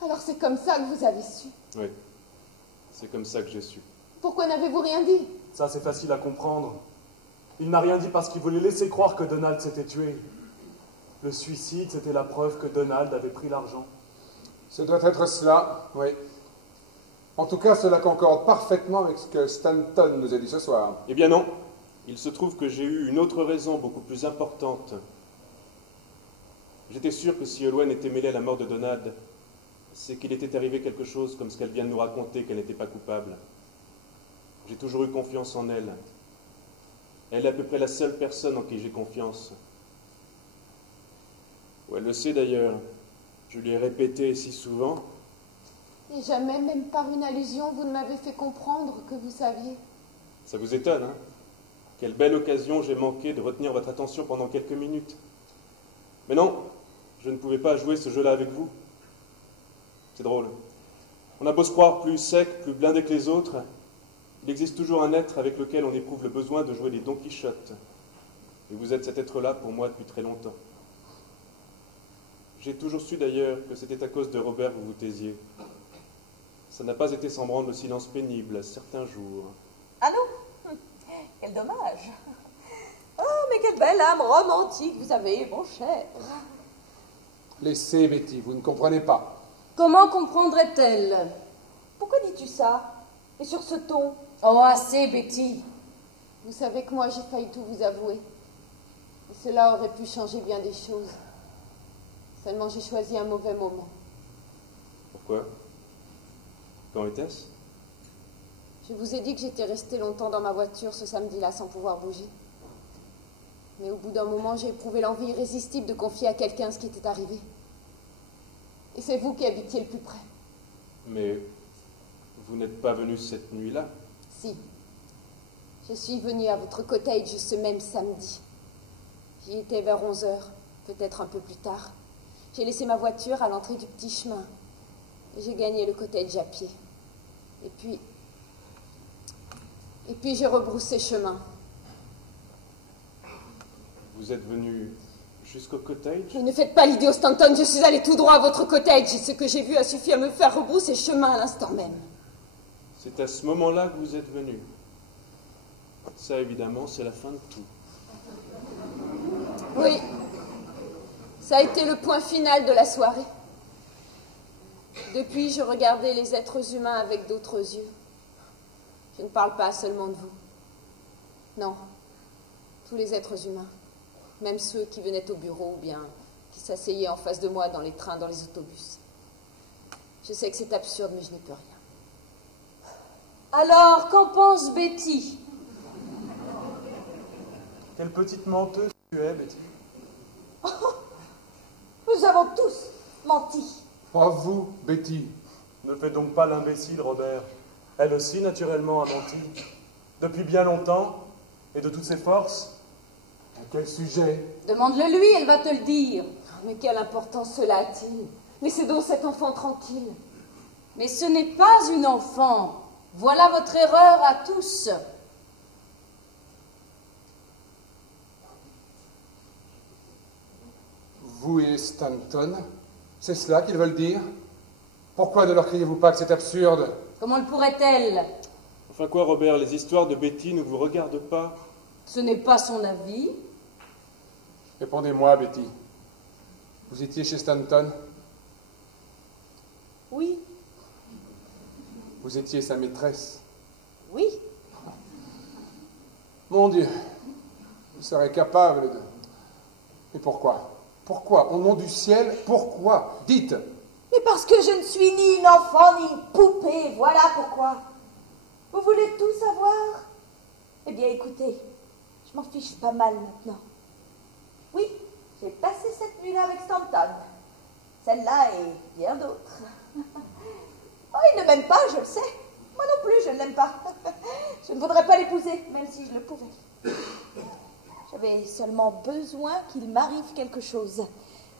Alors c'est comme ça que vous avez su? Oui, c'est comme ça que j'ai su. Pourquoi n'avez-vous rien dit? Ça, c'est facile à comprendre. Il n'a rien dit parce qu'il voulait laisser croire que Donald s'était tué. Le suicide, c'était la preuve que Donald avait pris l'argent. Ce doit être cela, oui. En tout cas, cela concorde parfaitement avec ce que Stanton nous a dit ce soir. Eh bien non. Il se trouve que j'ai eu une autre raison beaucoup plus importante. J'étais sûr que si Olwen était mêlée à la mort de Donald, c'est qu'il était arrivé quelque chose comme ce qu'elle vient de nous raconter, qu'elle n'était pas coupable. J'ai toujours eu confiance en elle. Elle est à peu près la seule personne en qui j'ai confiance. Ou elle le sait d'ailleurs. Je lui ai répété si souvent. Et jamais, même par une allusion, vous ne m'avez fait comprendre que vous saviez. Ça vous étonne, hein? Quelle belle occasion j'ai manqué de retenir votre attention pendant quelques minutes. Mais non, je ne pouvais pas jouer ce jeu-là avec vous. C'est drôle. On a beau se croire plus sec, plus blindé que les autres, il existe toujours un être avec lequel on éprouve le besoin de jouer des Don Quichotte. Et vous êtes cet être-là pour moi depuis très longtemps. J'ai toujours su d'ailleurs que c'était à cause de Robert que vous vous taisiez. Ça n'a pas été sans me rendre le silence pénible certains jours. Ah non? Quel dommage. Oh, mais quelle belle âme romantique vous avez, mon cher. Laissez, Betty, vous ne comprenez pas. Comment comprendrait-elle? Pourquoi dis-tu ça? Et sur ce ton? Oh, assez, Betty. Vous savez que moi, j'ai failli tout vous avouer. Et cela aurait pu changer bien des choses. Seulement, j'ai choisi un mauvais moment. Pourquoi? Quand était-ce? Je vous ai dit que j'étais restée longtemps dans ma voiture ce samedi-là sans pouvoir bouger. Mais au bout d'un moment, j'ai éprouvé l'envie irrésistible de confier à quelqu'un ce qui était arrivé. Et c'est vous qui habitiez le plus près. Mais vous n'êtes pas venu cette nuit-là? Si. Je suis venue à votre cottage ce même samedi. J'y étais vers 11h, peut-être un peu plus tard. J'ai laissé ma voiture à l'entrée du petit chemin. Et j'ai gagné le cottage à pied. Et puis j'ai rebroussé chemin. Vous êtes venu jusqu'au cottage? Ne faites pas l'idiot, Stanton, je suis allée tout droit à votre cottage. Et ce que j'ai vu a suffi à me faire rebrousser chemin à l'instant même. C'est à ce moment-là que vous êtes venu. Ça, évidemment, c'est la fin de tout. Oui. Ça a été le point final de la soirée. Depuis, je regardais les êtres humains avec d'autres yeux. Je ne parle pas seulement de vous. Non, tous les êtres humains, même ceux qui venaient au bureau ou bien qui s'asseyaient en face de moi dans les trains, dans les autobus. Je sais que c'est absurde, mais je n'y peux rien. Alors, qu'en pense Betty? Quelle petite menteuse tu es, Betty. Nous avons tous menti. Pas vous, Betty. Ne fais donc pas l'imbécile, Robert. Elle aussi, naturellement, a menti. Depuis bien longtemps, et de toutes ses forces. À quel sujet? Demande-le lui, elle va te le dire. Mais quelle importance cela a-t-il? Laissez donc cet enfant tranquille. Mais ce n'est pas une enfant. Voilà votre erreur à tous. Vous et Stanton, c'est cela qu'ils veulent dire? Pourquoi ne leur criez-vous pas que c'est absurde? Comment le pourrait-elle? Enfin quoi, Robert, les histoires de Betty ne vous regardent pas? Ce n'est pas son avis. Répondez-moi, Betty. Vous étiez chez Stanton? Oui, Vous étiez sa maîtresse? oui. Mon Dieu, vous serez capable de... Mais pourquoi? Pourquoi? Au nom du ciel, pourquoi? Dites! Mais parce que je ne suis ni une enfant ni une poupée, voilà pourquoi. Vous voulez tout savoir? Eh bien écoutez, je m'en fiche pas mal maintenant. Oui, j'ai passé cette nuit-là avec Stanton. Celle-là et bien d'autres. Oh, il ne m'aime pas, je le sais. Moi non plus, je ne l'aime pas. Je ne voudrais pas l'épouser, même si je le pouvais. J'avais seulement besoin qu'il m'arrive quelque chose.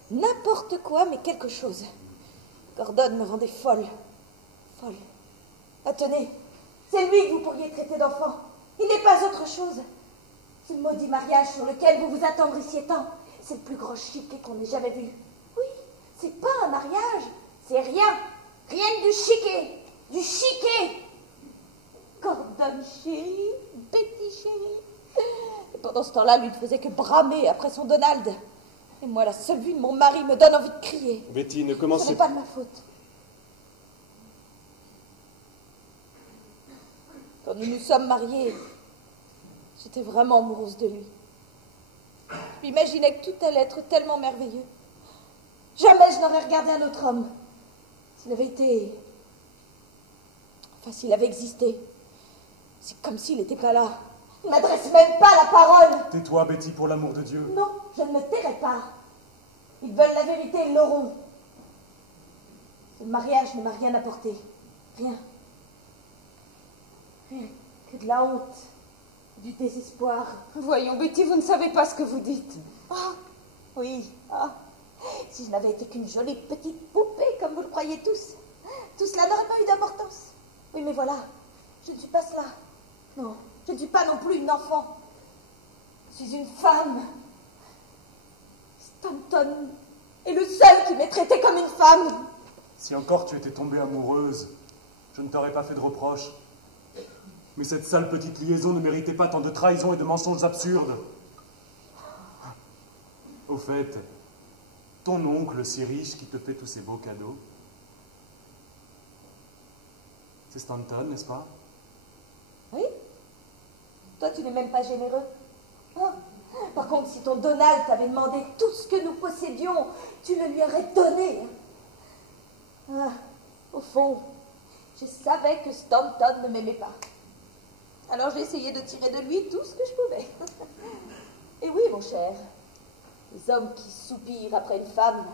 N'importe quoi, mais quelque chose. Gordon me rendait folle. Folle. Ah, tenez, c'est lui que vous pourriez traiter d'enfant. Il n'est pas autre chose. Ce maudit mariage sur lequel vous vous attendrissiez tant, c'est le plus gros chiquet qu'on ait jamais vu. Oui, c'est pas un mariage, c'est rien. Rien que du chiquet. Du chiquet. Gordon chéri, Betty chérie. Et pendant ce temps-là, lui ne faisait que bramer après son Donald. Et moi, la seule vue de mon mari me donne envie de crier. Betty, ne Ce commencez n'est pas de ma faute. Quand nous nous sommes mariés, j'étais vraiment amoureuse de lui. Je m'imaginais que tout allait être tellement merveilleux. Jamais je n'aurais regardé un autre homme. S'il avait été... Enfin, s'il avait existé. C'est comme s'il n'était pas là. Il ne m'adresse même pas la parole. Tais-toi, Betty, pour l'amour de Dieu. Non, je ne me tairai pas. Ils veulent la vérité, ils l'auront. Ce mariage ne m'a rien apporté. Rien. Rien que de la honte, du désespoir. Voyons, Betty, vous ne savez pas ce que vous dites. Ah, oui, ah. Si je n'avais été qu'une jolie petite poupée, comme vous le croyez tous, tout cela n'aurait pas eu d'importance. Oui, mais voilà, je ne suis pas cela. Non, je ne suis pas non plus une enfant. Je suis une femme. Stanton est le seul qui m'ait traitée comme une femme. Si encore tu étais tombée amoureuse, je ne t'aurais pas fait de reproches. Mais cette sale petite liaison ne méritait pas tant de trahisons et de mensonges absurdes. Au fait, ton oncle si riche qui te fait tous ces beaux cadeaux, c'est Stanton, n'est-ce pas? Oui. Toi, tu n'es même pas généreux. Ah. Par contre, si ton Donald t'avait demandé tout ce que nous possédions, tu le lui aurais donné. Ah. Au fond, je savais que Stanton ne m'aimait pas. Alors j'ai essayé de tirer de lui tout ce que je pouvais. Et oui, mon cher, les hommes qui soupirent après une femme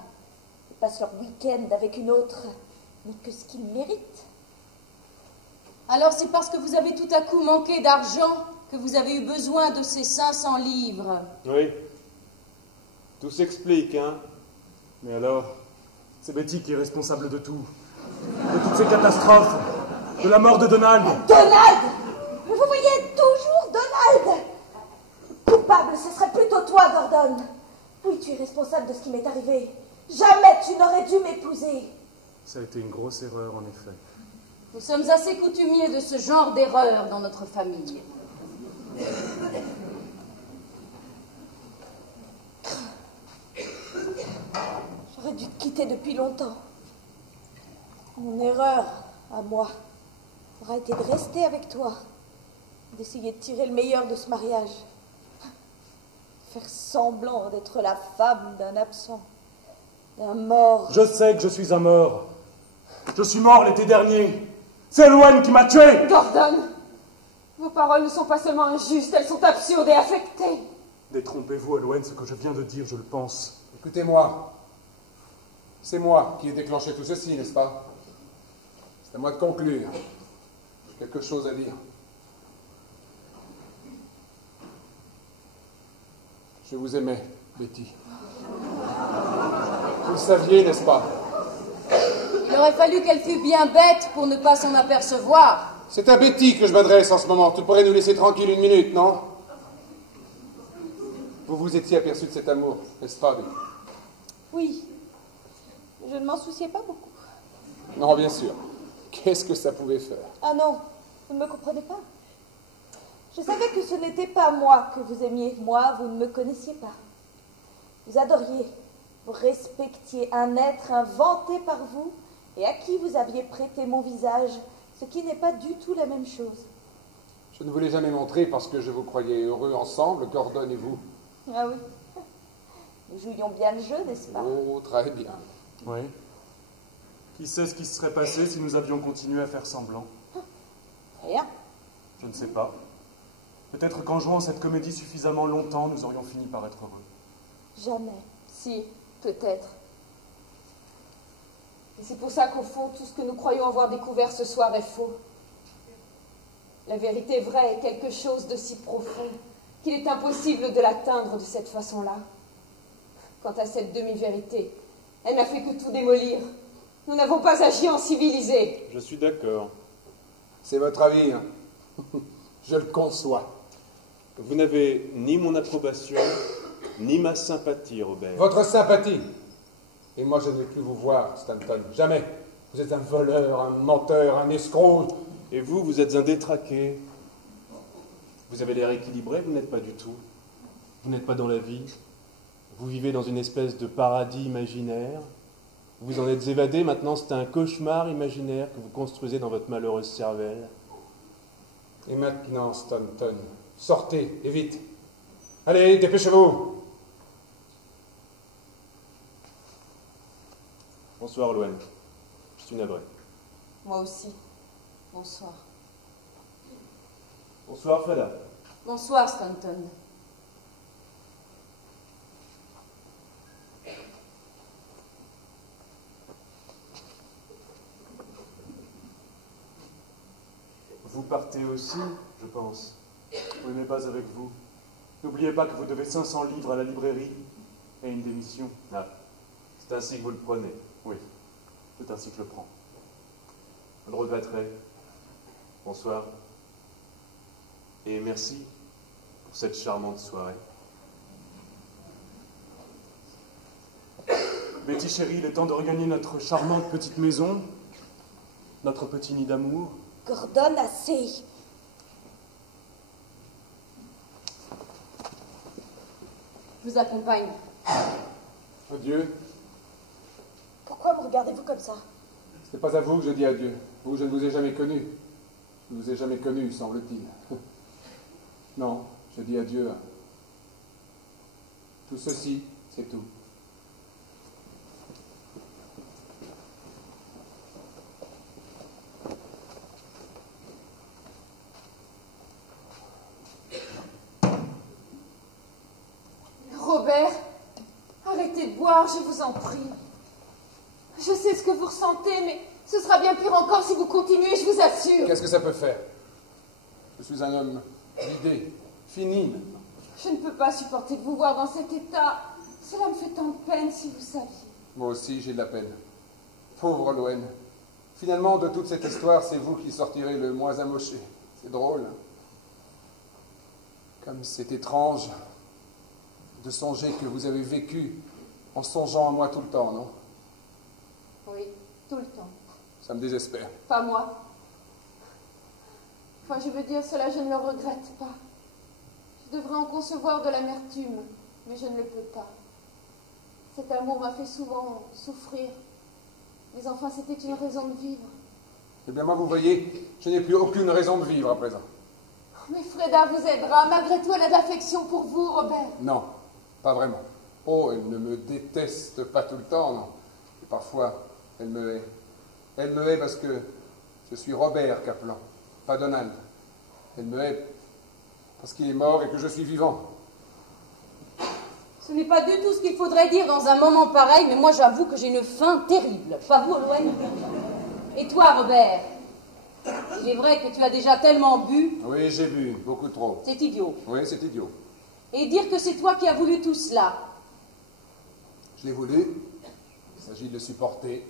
et passent leur week-end avec une autre n'ont que ce qu'ils méritent. Alors c'est parce que vous avez tout à coup manqué d'argent que vous avez eu besoin de ces 500 livres. Oui. Tout s'explique, hein. Mais alors, c'est Betty qui est responsable de tout. De toutes ces catastrophes. De la mort de Donald. Donald! Vous voyez toujours Donald! Coupable, ce serait plutôt toi, Gordon. Oui, tu es responsable de ce qui m'est arrivé. Jamais tu n'aurais dû m'épouser. Ça a été une grosse erreur, en effet. Nous sommes assez coutumiers de ce genre d'erreur dans notre famille. J'aurais dû te quitter depuis longtemps. Mon erreur, à moi, aura été de rester avec toi, d'essayer de tirer le meilleur de ce mariage. Faire semblant d'être la femme d'un absent, d'un mort. Je sais que je suis un mort. Je suis mort l'été dernier. C'est Loen qui m'a tué. Gordon, vos paroles ne sont pas seulement injustes, elles sont absurdes et affectées. Détrompez-vous, Loen, ce que je viens de dire, je le pense. Écoutez-moi. C'est moi qui ai déclenché tout ceci, n'est-ce pas? C'est à moi de conclure. J'ai quelque chose à dire. Je vous aimais, Betty. Vous le saviez, n'est-ce pas? Il aurait fallu qu'elle fût bien bête pour ne pas s'en apercevoir. C'est à Betty que je m'adresse en ce moment. Tu pourrais nous laisser tranquille une minute, non? Vous vous étiez aperçu de cet amour, n'est-ce pas, Betty? Oui, je ne m'en souciais pas beaucoup. Non, bien sûr. Qu'est-ce que ça pouvait faire? Ah non, vous ne me comprenez pas. Je savais que ce n'était pas moi que vous aimiez. Moi, vous ne me connaissiez pas. Vous adoriez, vous respectiez un être inventé par vous et à qui vous aviez prêté mon visage, ce qui n'est pas du tout la même chose. Je ne vous l'ai jamais montré parce que je vous croyais heureux ensemble, Gordon et vous. Ah oui. Nous jouions bien le jeu, n'est-ce pas? Oh, très bien. Oui. Qui sait ce qui se serait passé si nous avions continué à faire semblant? Rien. Je ne sais pas. Peut-être qu'en jouant cette comédie suffisamment longtemps, nous aurions fini par être heureux. Jamais. Si, peut-être. Et c'est pour ça qu'au fond, tout ce que nous croyons avoir découvert ce soir est faux. La vérité vraie est quelque chose de si profond qu'il est impossible de l'atteindre de cette façon-là. Quant à cette demi-vérité, elle n'a fait que tout démolir. Nous n'avons pas agi en civilisés. Je suis d'accord. C'est votre avis, hein? Je le conçois. Vous n'avez ni mon approbation, ni ma sympathie, Robert. Votre sympathie. Et moi, je ne vais plus vous voir, Stanton. Jamais. Vous êtes un voleur, un menteur, un escroc. Et vous, vous êtes un détraqué. Vous avez l'air équilibré, vous n'êtes pas du tout. Vous n'êtes pas dans la vie. Vous vivez dans une espèce de paradis imaginaire. Vous en êtes évadé, maintenant c'est un cauchemar imaginaire que vous construisez dans votre malheureuse cervelle. Et maintenant, Stanton, sortez, et vite. Allez, dépêchez-vous. Bonsoir, Loen. Je suis navré. Moi aussi. Bonsoir. Bonsoir, Freda. Bonsoir, Stanton. Vous partez aussi, je pense. Oui, mais pas avec vous. N'oubliez pas que vous devez 500 livres à la librairie et une démission. Ah, c'est ainsi que vous le prenez. Oui, c'est ainsi que je le prends. Je le regretterai. Bonsoir. Et merci pour cette charmante soirée. Betty chérie, il est temps de regagner notre charmante petite maison, notre petit nid d'amour. Gordon, assez. Je vous accompagne. Adieu. Pourquoi me regardez-vous comme ça? Ce n'est pas à vous que je dis adieu. Vous, je ne vous ai jamais connu. Je ne vous ai jamais connu, semble-t-il. Non, je dis adieu à tout ceci, c'est tout. Robert, arrêtez de boire, je vous en prie. Je sais ce que vous ressentez, mais ce sera bien pire encore si vous continuez, je vous assure. Qu'est-ce que ça peut faire? Je suis un homme vidé, fini maintenant. Je ne peux pas supporter de vous voir dans cet état. Cela me fait tant de peine, si vous saviez. Moi aussi, j'ai de la peine. Pauvre Loen. Finalement, de toute cette histoire, c'est vous qui sortirez le moins amoché. C'est drôle. Comme c'est étrange de songer que vous avez vécu en songeant à moi tout le temps, non? Oui, tout le temps. Ça me désespère. Pas moi. Enfin, je veux dire, cela, je ne le regrette pas. Je devrais en concevoir de l'amertume, mais je ne le peux pas. Cet amour m'a fait souvent souffrir, Mais enfin, c'était une raison de vivre. Eh bien, moi, vous voyez, je n'ai plus aucune raison de vivre à présent. Mais Freda vous aidera. Malgré tout, elle a de l'affection pour vous, Robert. Non, pas vraiment. Oh, elle ne me déteste pas tout le temps, non. Et parfois, elle me hait. Elle me hait parce que je suis Robert Kaplan, pas Donald. Elle me hait parce qu'il est mort et que je suis vivant. Ce n'est pas du tout ce qu'il faudrait dire dans un moment pareil, mais moi j'avoue que j'ai une faim terrible. Pas vous, Olwen? Et toi, Robert? Il est vrai que tu as déjà tellement bu. Oui, j'ai bu, beaucoup trop. C'est idiot. Oui, c'est idiot. Et dire que c'est toi qui as voulu tout cela. Je l'ai voulu. Il s'agit de le supporter.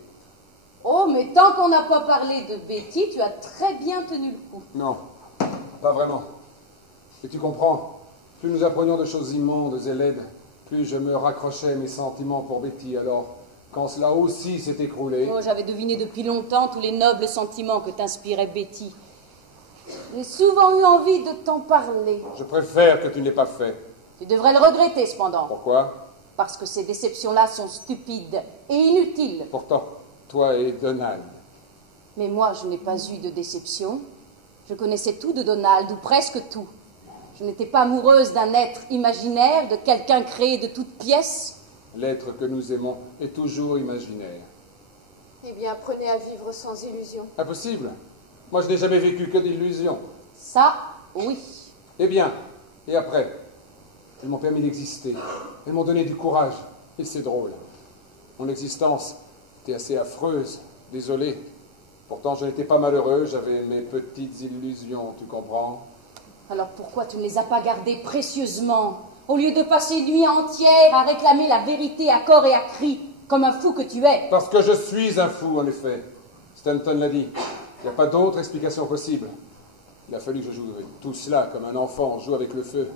Oh, mais tant qu'on n'a pas parlé de Betty, tu as très bien tenu le coup. Non, pas vraiment. Et tu comprends, plus nous apprenions de choses immondes et laides, plus je me raccrochais mes sentiments pour Betty. Alors, quand cela aussi s'est écroulé... Oh, j'avais deviné depuis longtemps tous les nobles sentiments que t'inspirait Betty. J'ai souvent eu envie de t'en parler. Je préfère que tu ne l'aies pas fait. Tu devrais le regretter, cependant. Pourquoi? Parce que ces déceptions-là sont stupides et inutiles. Pourtant, toi et Donald. Mais moi, je n'ai pas eu de déception. Je connaissais tout de Donald, ou presque tout. Je n'étais pas amoureuse d'un être imaginaire, de quelqu'un créé de toutes pièces. L'être que nous aimons est toujours imaginaire. Eh bien, apprenez à vivre sans illusion. Impossible. Moi, je n'ai jamais vécu que d'illusions. Ça, oui. Eh bien, et après? Elles m'ont permis d'exister. Elles m'ont donné du courage. Et c'est drôle. Mon existence était assez affreuse. Désolé. Pourtant, je n'étais pas malheureux. J'avais mes petites illusions, tu comprends? Alors pourquoi tu ne les as pas gardées précieusement, au lieu de passer une nuit entière à réclamer la vérité à corps et à cri, comme un fou que tu es? Parce que je suis un fou, en effet. Stanton l'a dit. Il n'y a pas d'autre explication possible. Il a fallu que je joue avec tout cela comme un enfant joue avec le feu.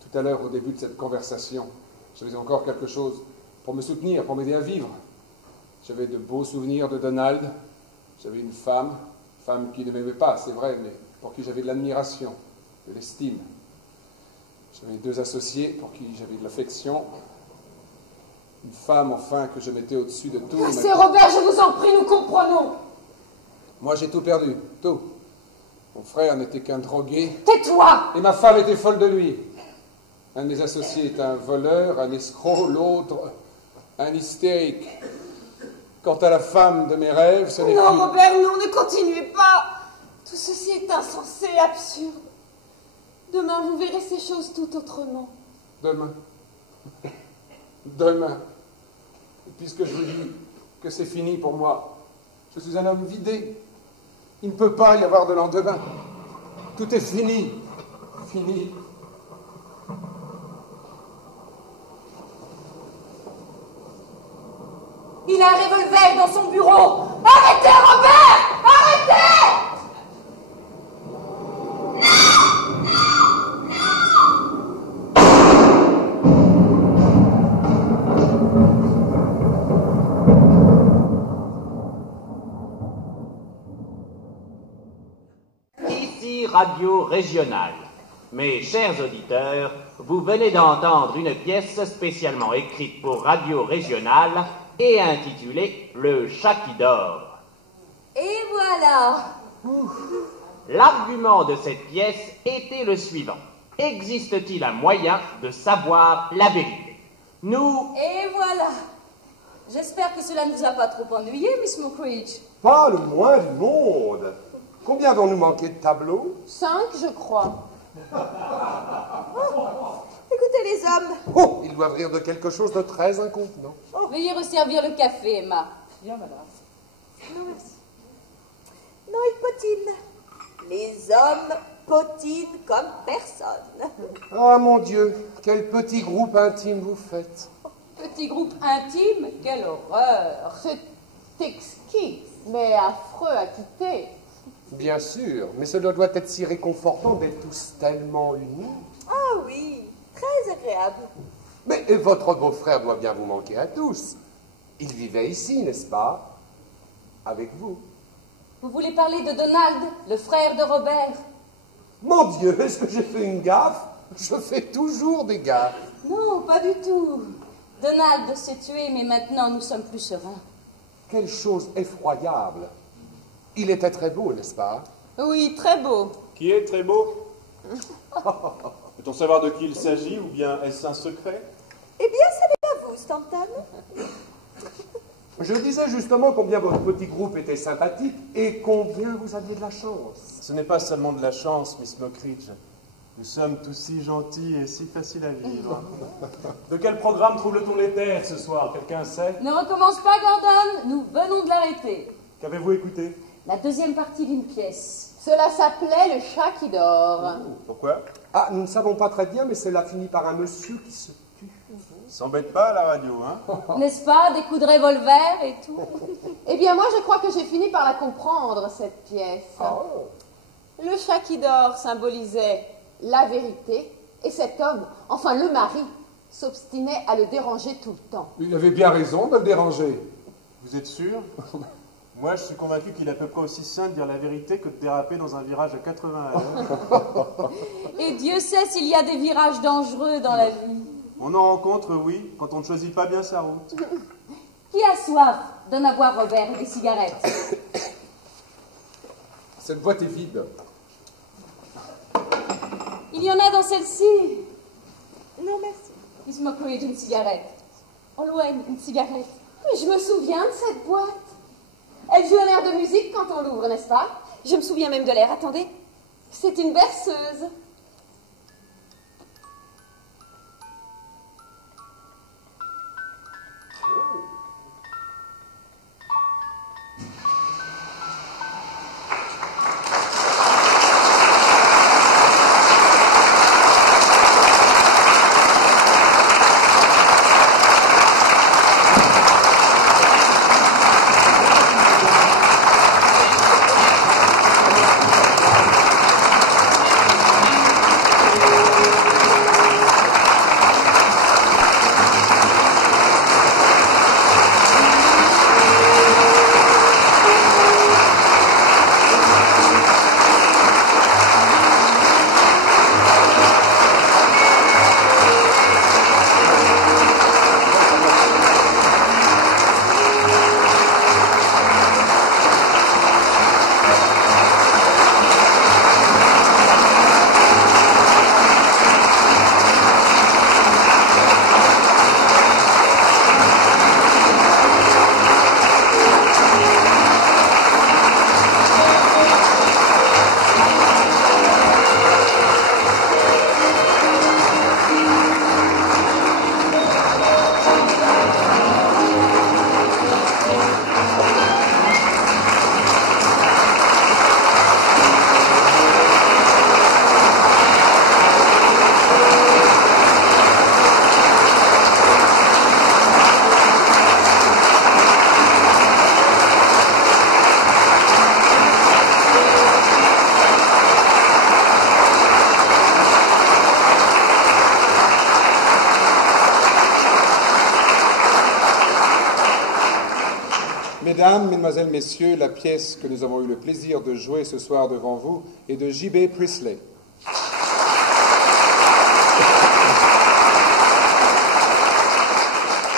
Tout à l'heure, au début de cette conversation, j'avais encore quelque chose pour me soutenir, pour m'aider à vivre. J'avais de beaux souvenirs de Donald. J'avais une femme qui ne m'aimait pas, c'est vrai, mais pour qui j'avais de l'admiration, de l'estime. J'avais 2 associés pour qui j'avais de l'affection. Une femme, enfin, que je mettais au-dessus de tout. C'est Robert, je vous en prie, nous comprenons. Moi, j'ai tout perdu, tout. Mon frère n'était qu'un drogué. Tais-toi! Et ma femme était folle de lui. Un de mes associés est un voleur, un escroc, l'autre, un hystérique. Quant à la femme de mes rêves, ce n'est plus... Non, Robert, non, ne continuez pas. Tout ceci est insensé, absurde. Demain, vous verrez ces choses tout autrement. Demain. Demain. Et puisque je vous dis que c'est fini pour moi, je suis un homme vidé. Il ne peut pas y avoir de lendemain. Tout est fini. Fini. Il a un revolver dans son bureau. Arrêtez, Robert! Arrêtez! Ici Radio Régionale. Mes chers auditeurs, vous venez d'entendre une pièce spécialement écrite pour Radio Régionale et intitulée Le chat qui dort. Et voilà. L'argument de cette pièce était le suivant. Existe-t-il un moyen de savoir la vérité? Nous... Et voilà. J'espère que cela ne vous a pas trop ennuyé, Miss Mockridge. Pas le moins du monde. Combien vont nous manquer de tableaux? 5, je crois. Écoutez les hommes. Oh, ils doivent rire de quelque chose de très inconvenant. Veuillez resservir le café, Emma. Non, merci. Non, ils potinent. Les hommes potinent comme personne. Ah, mon Dieu, quel petit groupe intime vous faites. Petit groupe intime, quelle horreur. C'est exquis, mais affreux à quitter. Bien sûr, mais cela doit être si réconfortant d'être tous tellement unis. Ah oui, très agréable. Mais votre beau-frère doit bien vous manquer à tous. Il vivait ici, n'est-ce pas? Avec vous. Vous voulez parler de Donald, le frère de Robert? Mon Dieu, est-ce que j'ai fait une gaffe? Je fais toujours des gaffes. Non, pas du tout. Donald s'est tué, mais maintenant nous sommes plus sereins. Quelle chose effroyable. Il était très beau, n'est-ce pas? Oui, très beau. Qui est très beau? Peut-on savoir de qui il s'agit ou bien est-ce un secret? Eh bien, ce n'est pas vous, Stanton. Je disais justement combien votre petit groupe était sympathique et combien vous aviez de la chance. Ce n'est pas seulement de la chance, Miss Mockridge. Nous sommes tous si gentils et si faciles à vivre. De quel programme trouble-t-on les terres ce soir? Quelqu'un sait? Ne recommence pas, Gordon, nous venons de l'arrêter. Qu'avez-vous écouté? La deuxième partie d'une pièce. Cela s'appelait Le chat qui dort. Pourquoi? Ah, nous ne savons pas très bien, mais cela finit par un monsieur qui se tue. Il s'embête pas à la radio, hein? N'est-ce pas? Des coups de revolver et tout. Eh bien, moi, je crois que j'ai fini par la comprendre, cette pièce. Oh. Le chat qui dort symbolisait La vérité, et cet homme, enfin le mari, s'obstinait à le déranger tout le temps. Il avait bien raison de le déranger. Vous êtes sûr? Moi, je suis convaincu qu'il est à peu près aussi sain de dire la vérité que de déraper dans un virage à 80 à l'heure. Et Dieu sait s'il y a des virages dangereux dans la vie. On en rencontre, oui, quand on ne choisit pas bien sa route. Qui a soif? Donne à boire, Robert, et des cigarettes. Cette boîte est vide. Il y en a dans celle-ci. Non, merci. Miss Mockridge, une cigarette. Olwen, une cigarette. Mais je me souviens de cette boîte. Elle joue un air de musique quand on l'ouvre, n'est-ce pas? Je me souviens même de l'air. Attendez. C'est une berceuse. Mesdames, Mesdemoiselles, Messieurs, la pièce que nous avons eu le plaisir de jouer ce soir devant vous est de J.B. Priestley.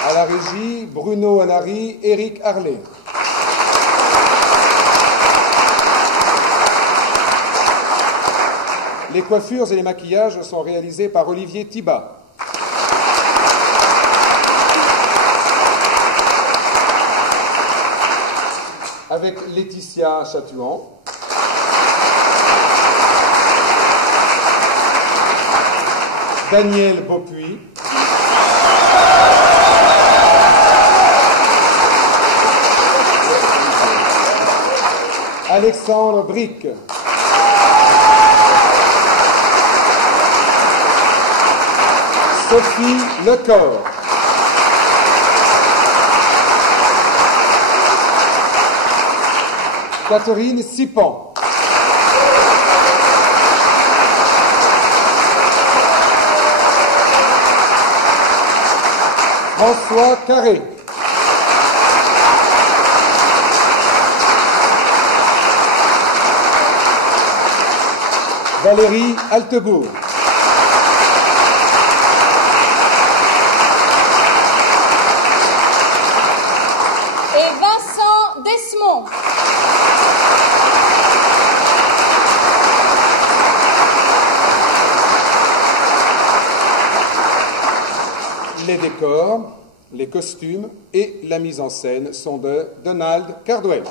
À la régie, Bruno Anari, Éric Harlet. Les coiffures et les maquillages sont réalisés par Olivier Thibat. Avec Laetitia Chatouan. Daniel Beaupuy. Alexandre Bric. Sophie Lecor. Catherine Sipan. François Carré. Valérie Altebourg. Et Vincent décors, les costumes et la mise en scène sont de Donald Cardwell.